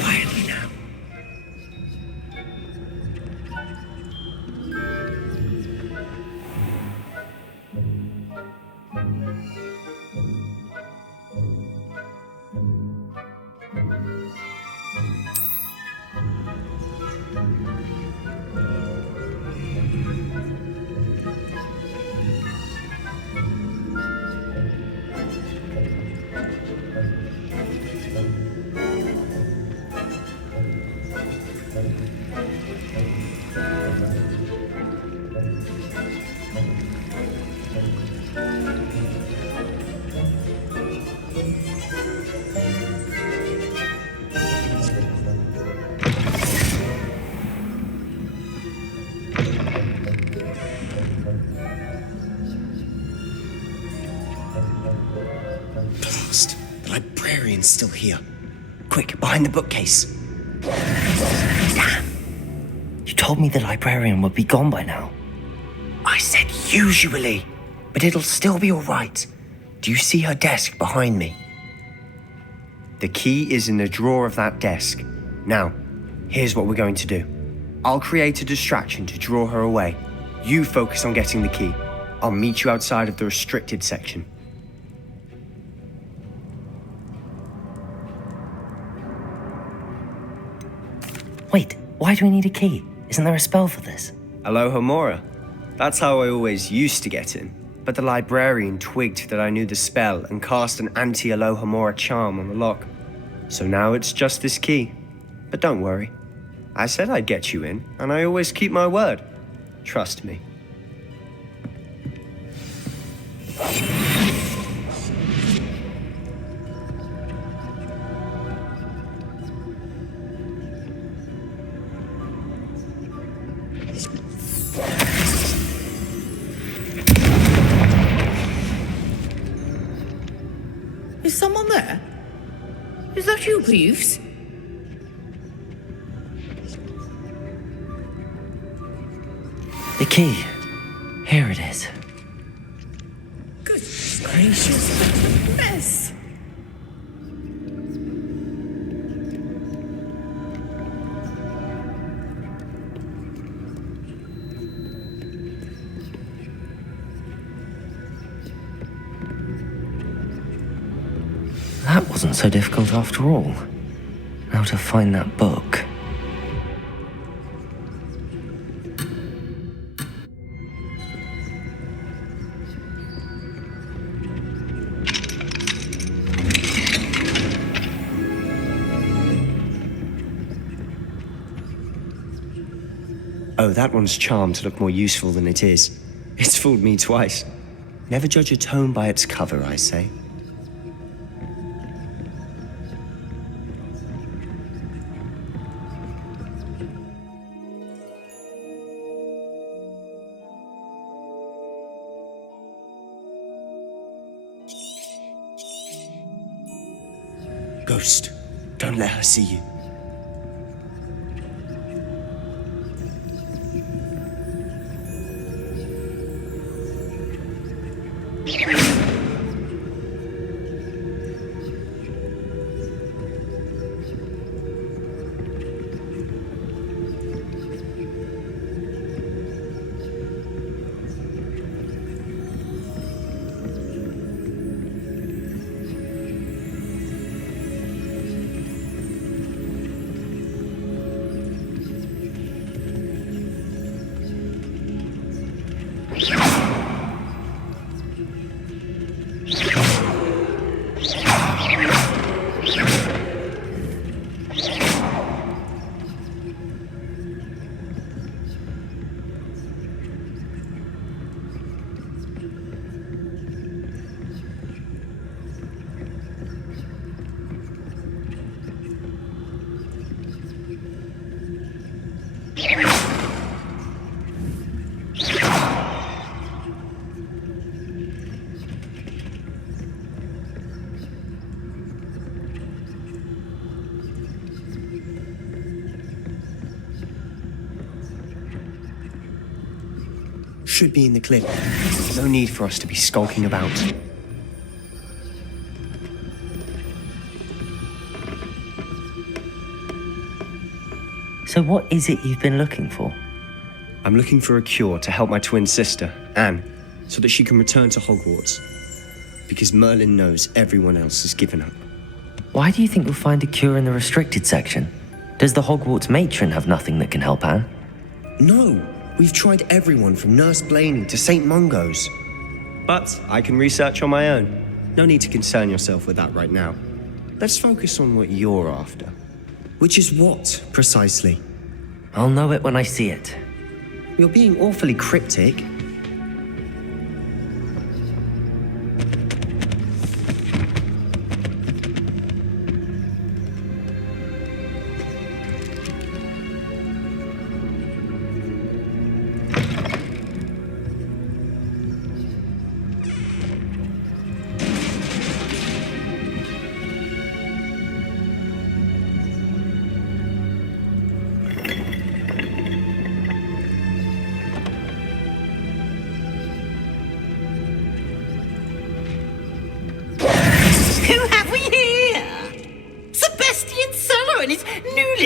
Quietly now. Blast! The librarian's still here. Quick, behind the bookcase. Damn! You told told me the librarian would be gone by now. I said usually, but it'll still be all right. Do you see her desk behind me? The key is in the drawer of that desk. Now, here's what we're going to do. I'll create a distraction to draw her away. You focus on getting the key. I'll meet you outside of the restricted section. Wait, why do we need a key? Isn't there a spell for this? Alohomora. That's how I always used to get in. But the librarian twigged that I knew the spell and cast an anti-Alohomora charm on the lock. So now it's just this key. But don't worry. I said I'd get you in, and I always keep my word. Trust me. Is someone there? Is that you, Peeves? The key. Here it is. Good gracious, mess! That wasn't so difficult after all. Now to find that book. Oh, that one's charmed to look more useful than it is. It's fooled me twice. Never judge a tome by its cover, I say. Ghost, don't let her see you. Should be in the clip. No need for us to be skulking about. So what is it you've been looking for? I'm looking for a cure to help my twin sister, Anne, so that she can return to Hogwarts. Because Merlin knows everyone else has given up. Why do you think you'll find a cure in the restricted section? Does the Hogwarts matron have nothing that can help Anne? No, we've tried everyone from Nurse Blaney to St. Mungo's. But I can research on my own. No need to concern yourself with that right now. Let's focus on what you're after. Which is what, precisely? I'll know it when I see it. You're being awfully cryptic.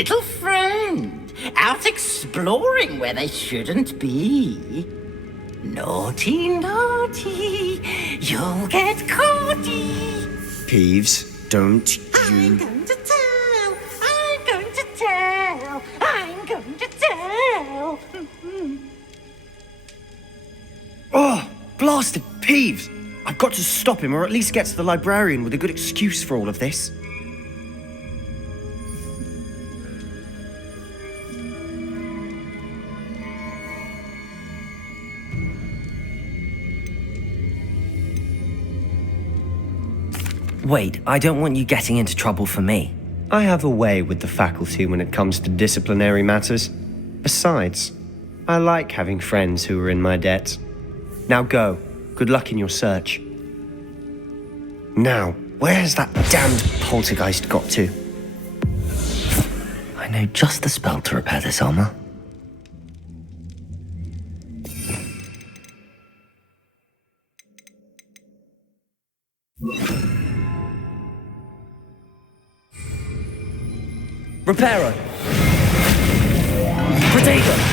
little friend, out exploring where they shouldn't be. Naughty, naughty, you'll get caughty. Peeves, don't I'm going to tell, I'm going to tell, I'm going to tell. Oh, blasted Peeves! I've got to stop him, or at least get to the librarian with a good excuse for all of this. Wait, I don't want you getting into trouble for me. I have a way with the faculty when it comes to disciplinary matters. Besides, I like having friends who are in my debt. Now go. Good luck in your search. Now, where's that damned poltergeist got to? I know just the spell to repair this armor. Reparo! Protego!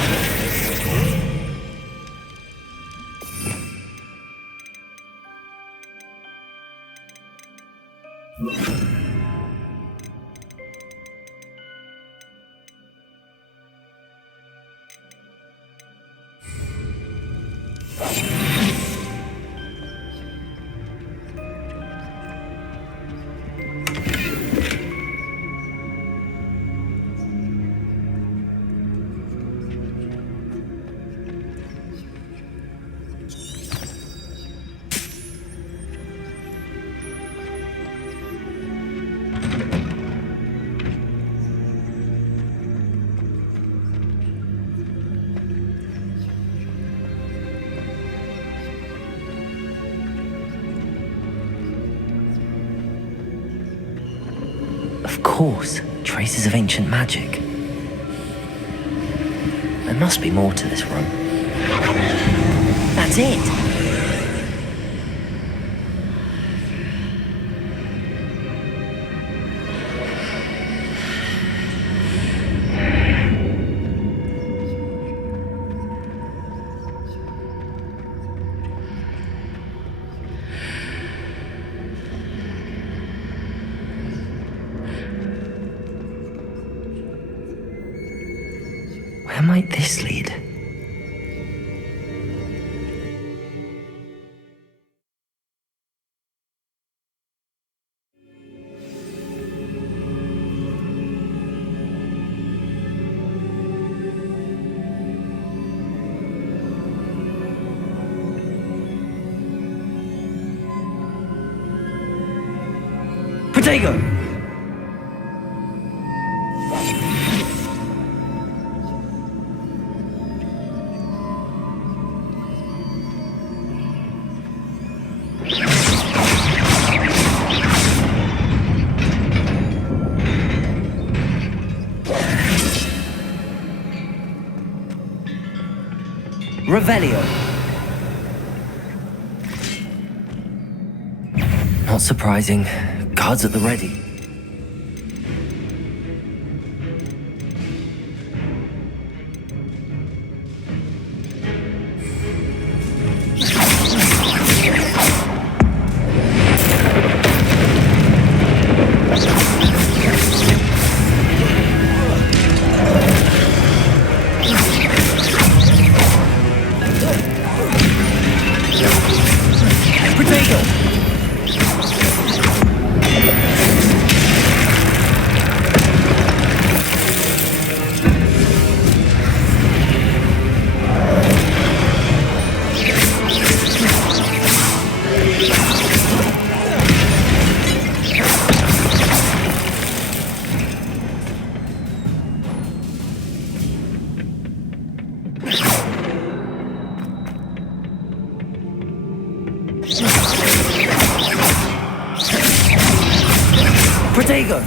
Of course, traces of ancient magic. There must be more to this room. That's it! Where might this lead? Protego! Revelio. Not surprising. Guards at the ready. Protego!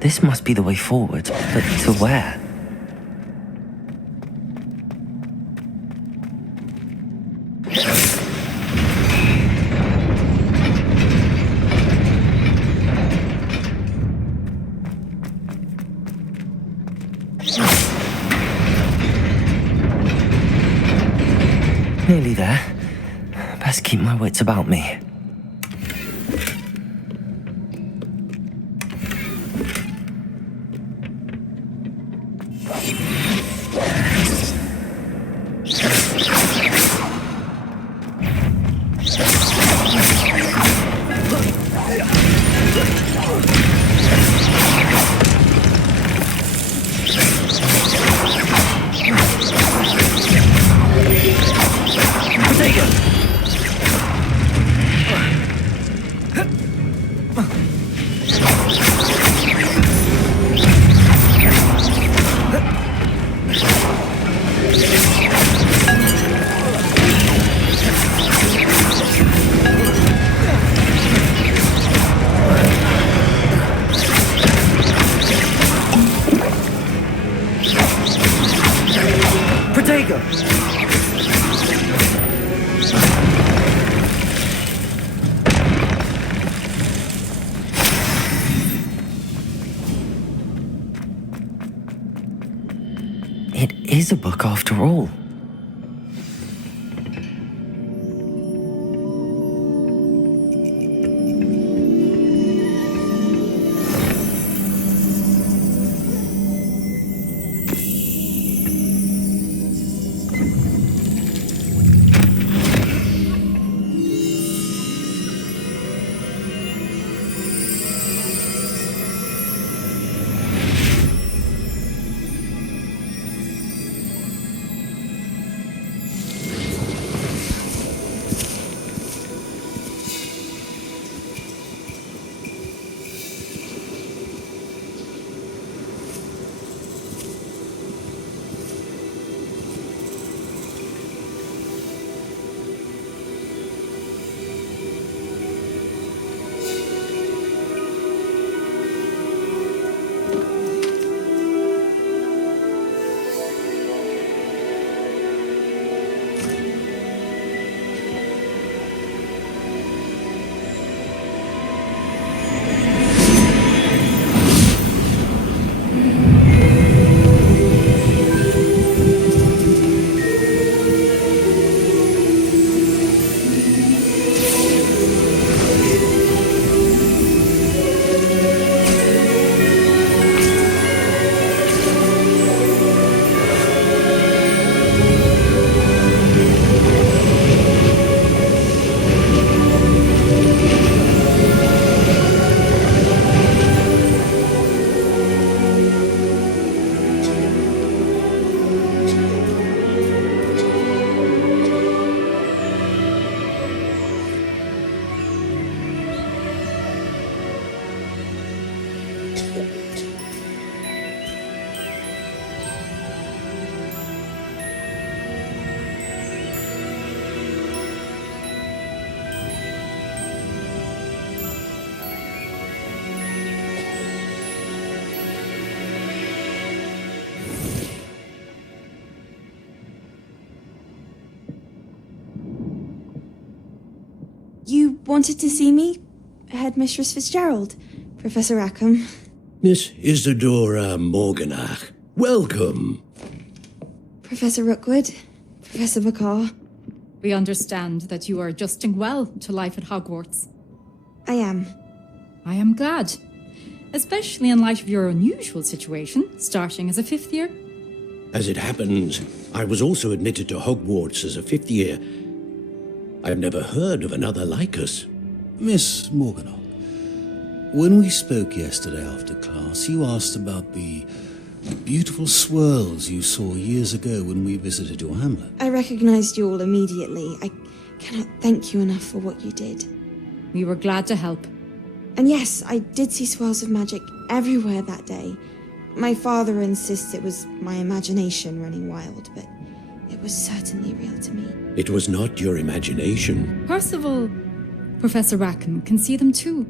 This must be the way forward, but to where? Nearly there. Best keep my wits about me. It is a book after all. You wanted to see me? Headmistress Fitzgerald, Professor Rackham. Miss Isadora Morganach, welcome. Professor Rookwood, Professor Bakar. We understand that you are adjusting well to life at Hogwarts. I am. I am glad. Especially in light of your unusual situation, starting as a 5th year. As it happens, I was also admitted to Hogwarts as a 5th year. I've never heard of another like us. Miss Morganach, when we spoke yesterday after class, you asked about the beautiful swirls you saw years ago when we visited your hamlet. I recognized you all immediately. I cannot thank you enough for what you did. We were glad to help. And yes, I did see swirls of magic everywhere that day. My father insists it was my imagination running wild, but it was certainly real to me. It was not your imagination. Percival, Professor Rackham can see them too.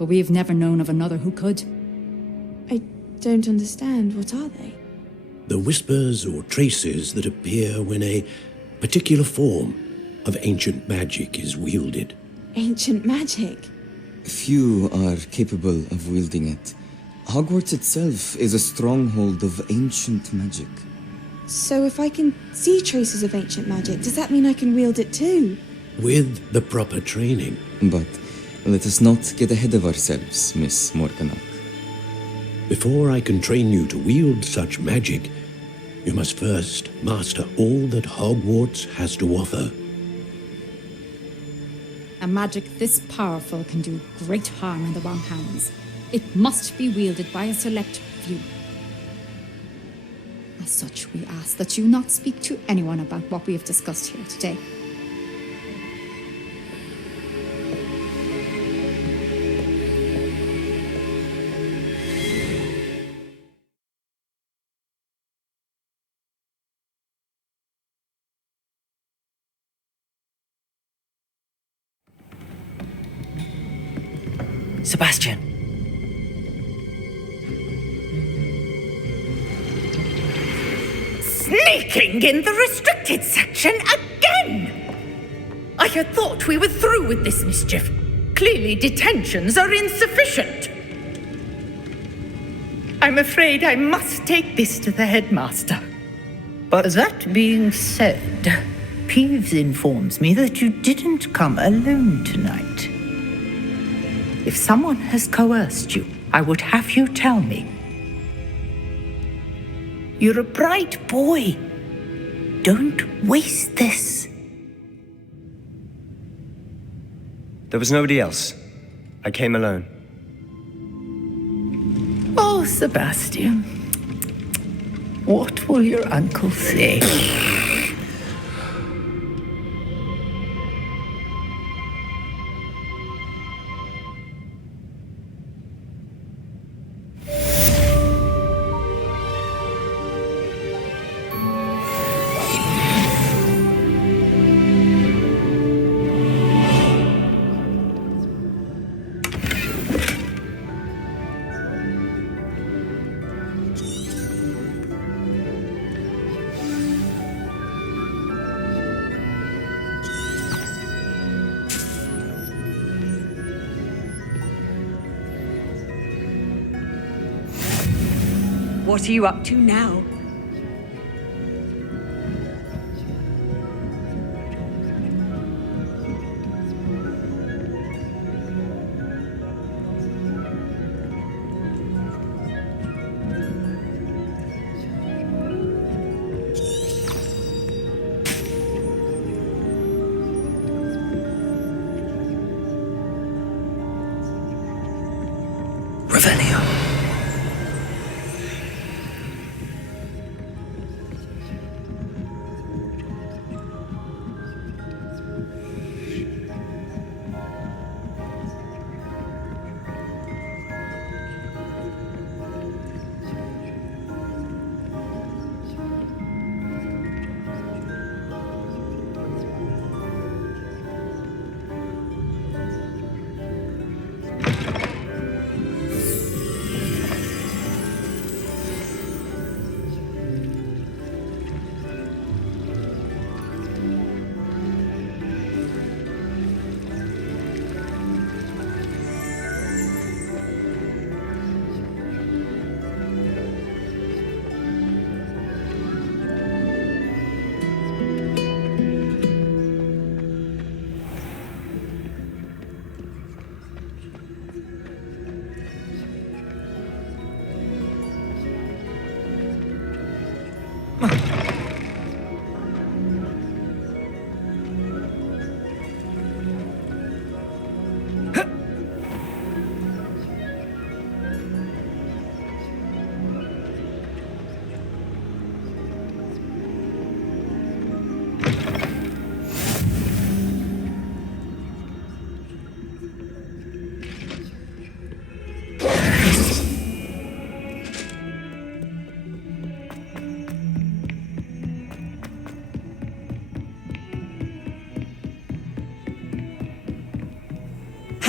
but we've never known of another who could. I don't understand. What are they? The whispers or traces that appear when a particular form of ancient magic is wielded. Ancient magic? Few are capable of wielding it. Hogwarts itself is a stronghold of ancient magic. So if I can see traces of ancient magic, does that mean I can wield it too? With the proper training. But let us not get ahead of ourselves, Miss Morganach. Before I can train you to wield such magic, you must first master all that Hogwarts has to offer. A magic this powerful can do great harm in the wrong hands. It must be wielded by a select few. As such, we ask that you not speak to anyone about what we have discussed here today. Sebastian. Sneaking in the restricted section again! I had thought we were through with this mischief. Clearly detentions are insufficient. I'm afraid I must take this to the headmaster. But that being said, Peeves informs me that you didn't come alone tonight. If someone has coerced you, I would have you tell me. You're a bright boy. Don't waste this. There was nobody else. I came alone. Oh, Sebastian. What will your uncle say? What are you up to now?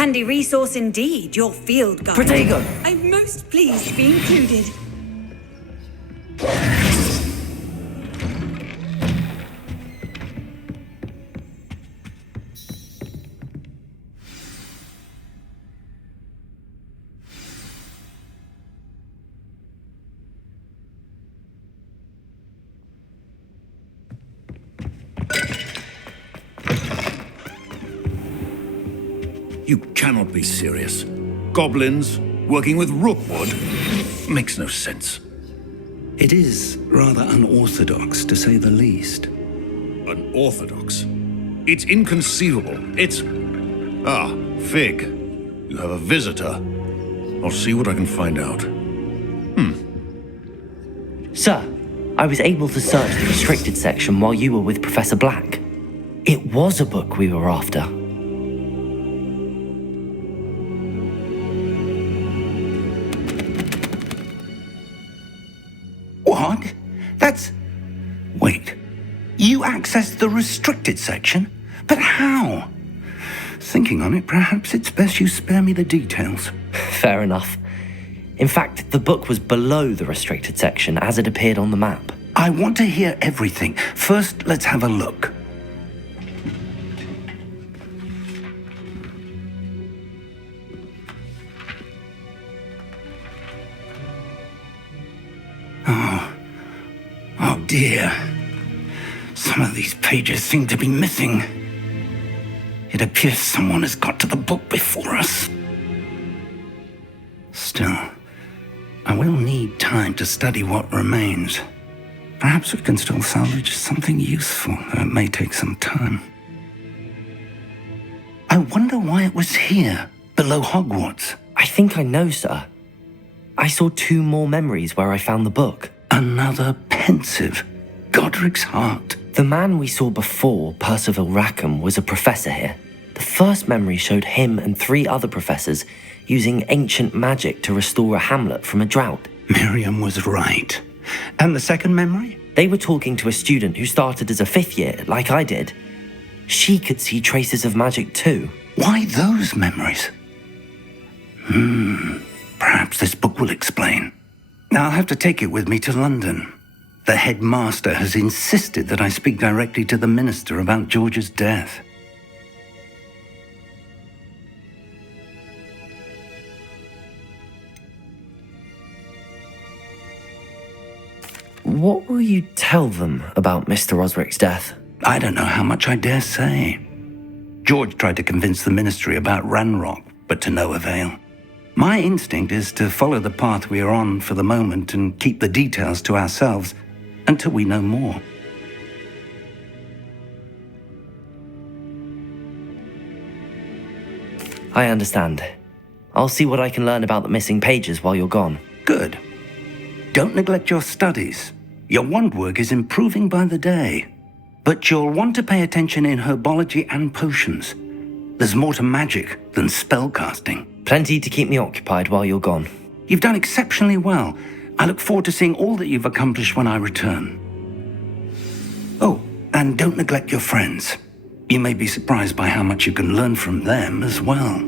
Handy resource indeed, your field guide. Protego! I'm most pleased to be included. You cannot be serious. Goblins working with Rookwood? Makes no sense. It is rather unorthodox, to say the least. Unorthodox? It's inconceivable. It's... Ah, Fig. You have a visitor. I'll see what I can find out. Sir, I was able to search the restricted section while you were with Professor Black. It was a book we were after. What? That's... Wait. You accessed the restricted section? But how? Thinking on it, perhaps it's best you spare me the details. Fair enough. In fact, the book was below the restricted section as it appeared on the map. I want to hear everything. First, let's have a look. Oh dear. Some of these pages seem to be missing. It appears someone has got to the book before us. Still, I will need time to study what remains. Perhaps we can still salvage something useful, though it may take some time. I wonder why it was here, below Hogwarts. I think I know, sir. I saw 2 more memories where I found the book. Another pensive. Godric's heart. The man we saw before, Percival Rackham, was a professor here. The first memory showed him and 3 other professors using ancient magic to restore a hamlet from a drought. Miriam was right. And the second memory? They were talking to a student who started as a 5th year, like I did. She could see traces of magic too. Why those memories? Perhaps this book will explain. Now I'll have to take it with me to London. The headmaster has insisted that I speak directly to the minister about George's death. What will you tell them about Mr. Osric's death? I don't know how much I dare say. George tried to convince the ministry about Ranrock, but to no avail. My instinct is to follow the path we are on for the moment and keep the details to ourselves until we know more. I understand. I'll see what I can learn about the missing pages while you're gone. Good. Don't neglect your studies. Your wand work is improving by the day. But you'll want to pay attention in herbology and potions. There's more to magic than spellcasting. Plenty to keep me occupied while you're gone. You've done exceptionally well. I look forward to seeing all that you've accomplished when I return. Oh, and don't neglect your friends. You may be surprised by how much you can learn from them as well.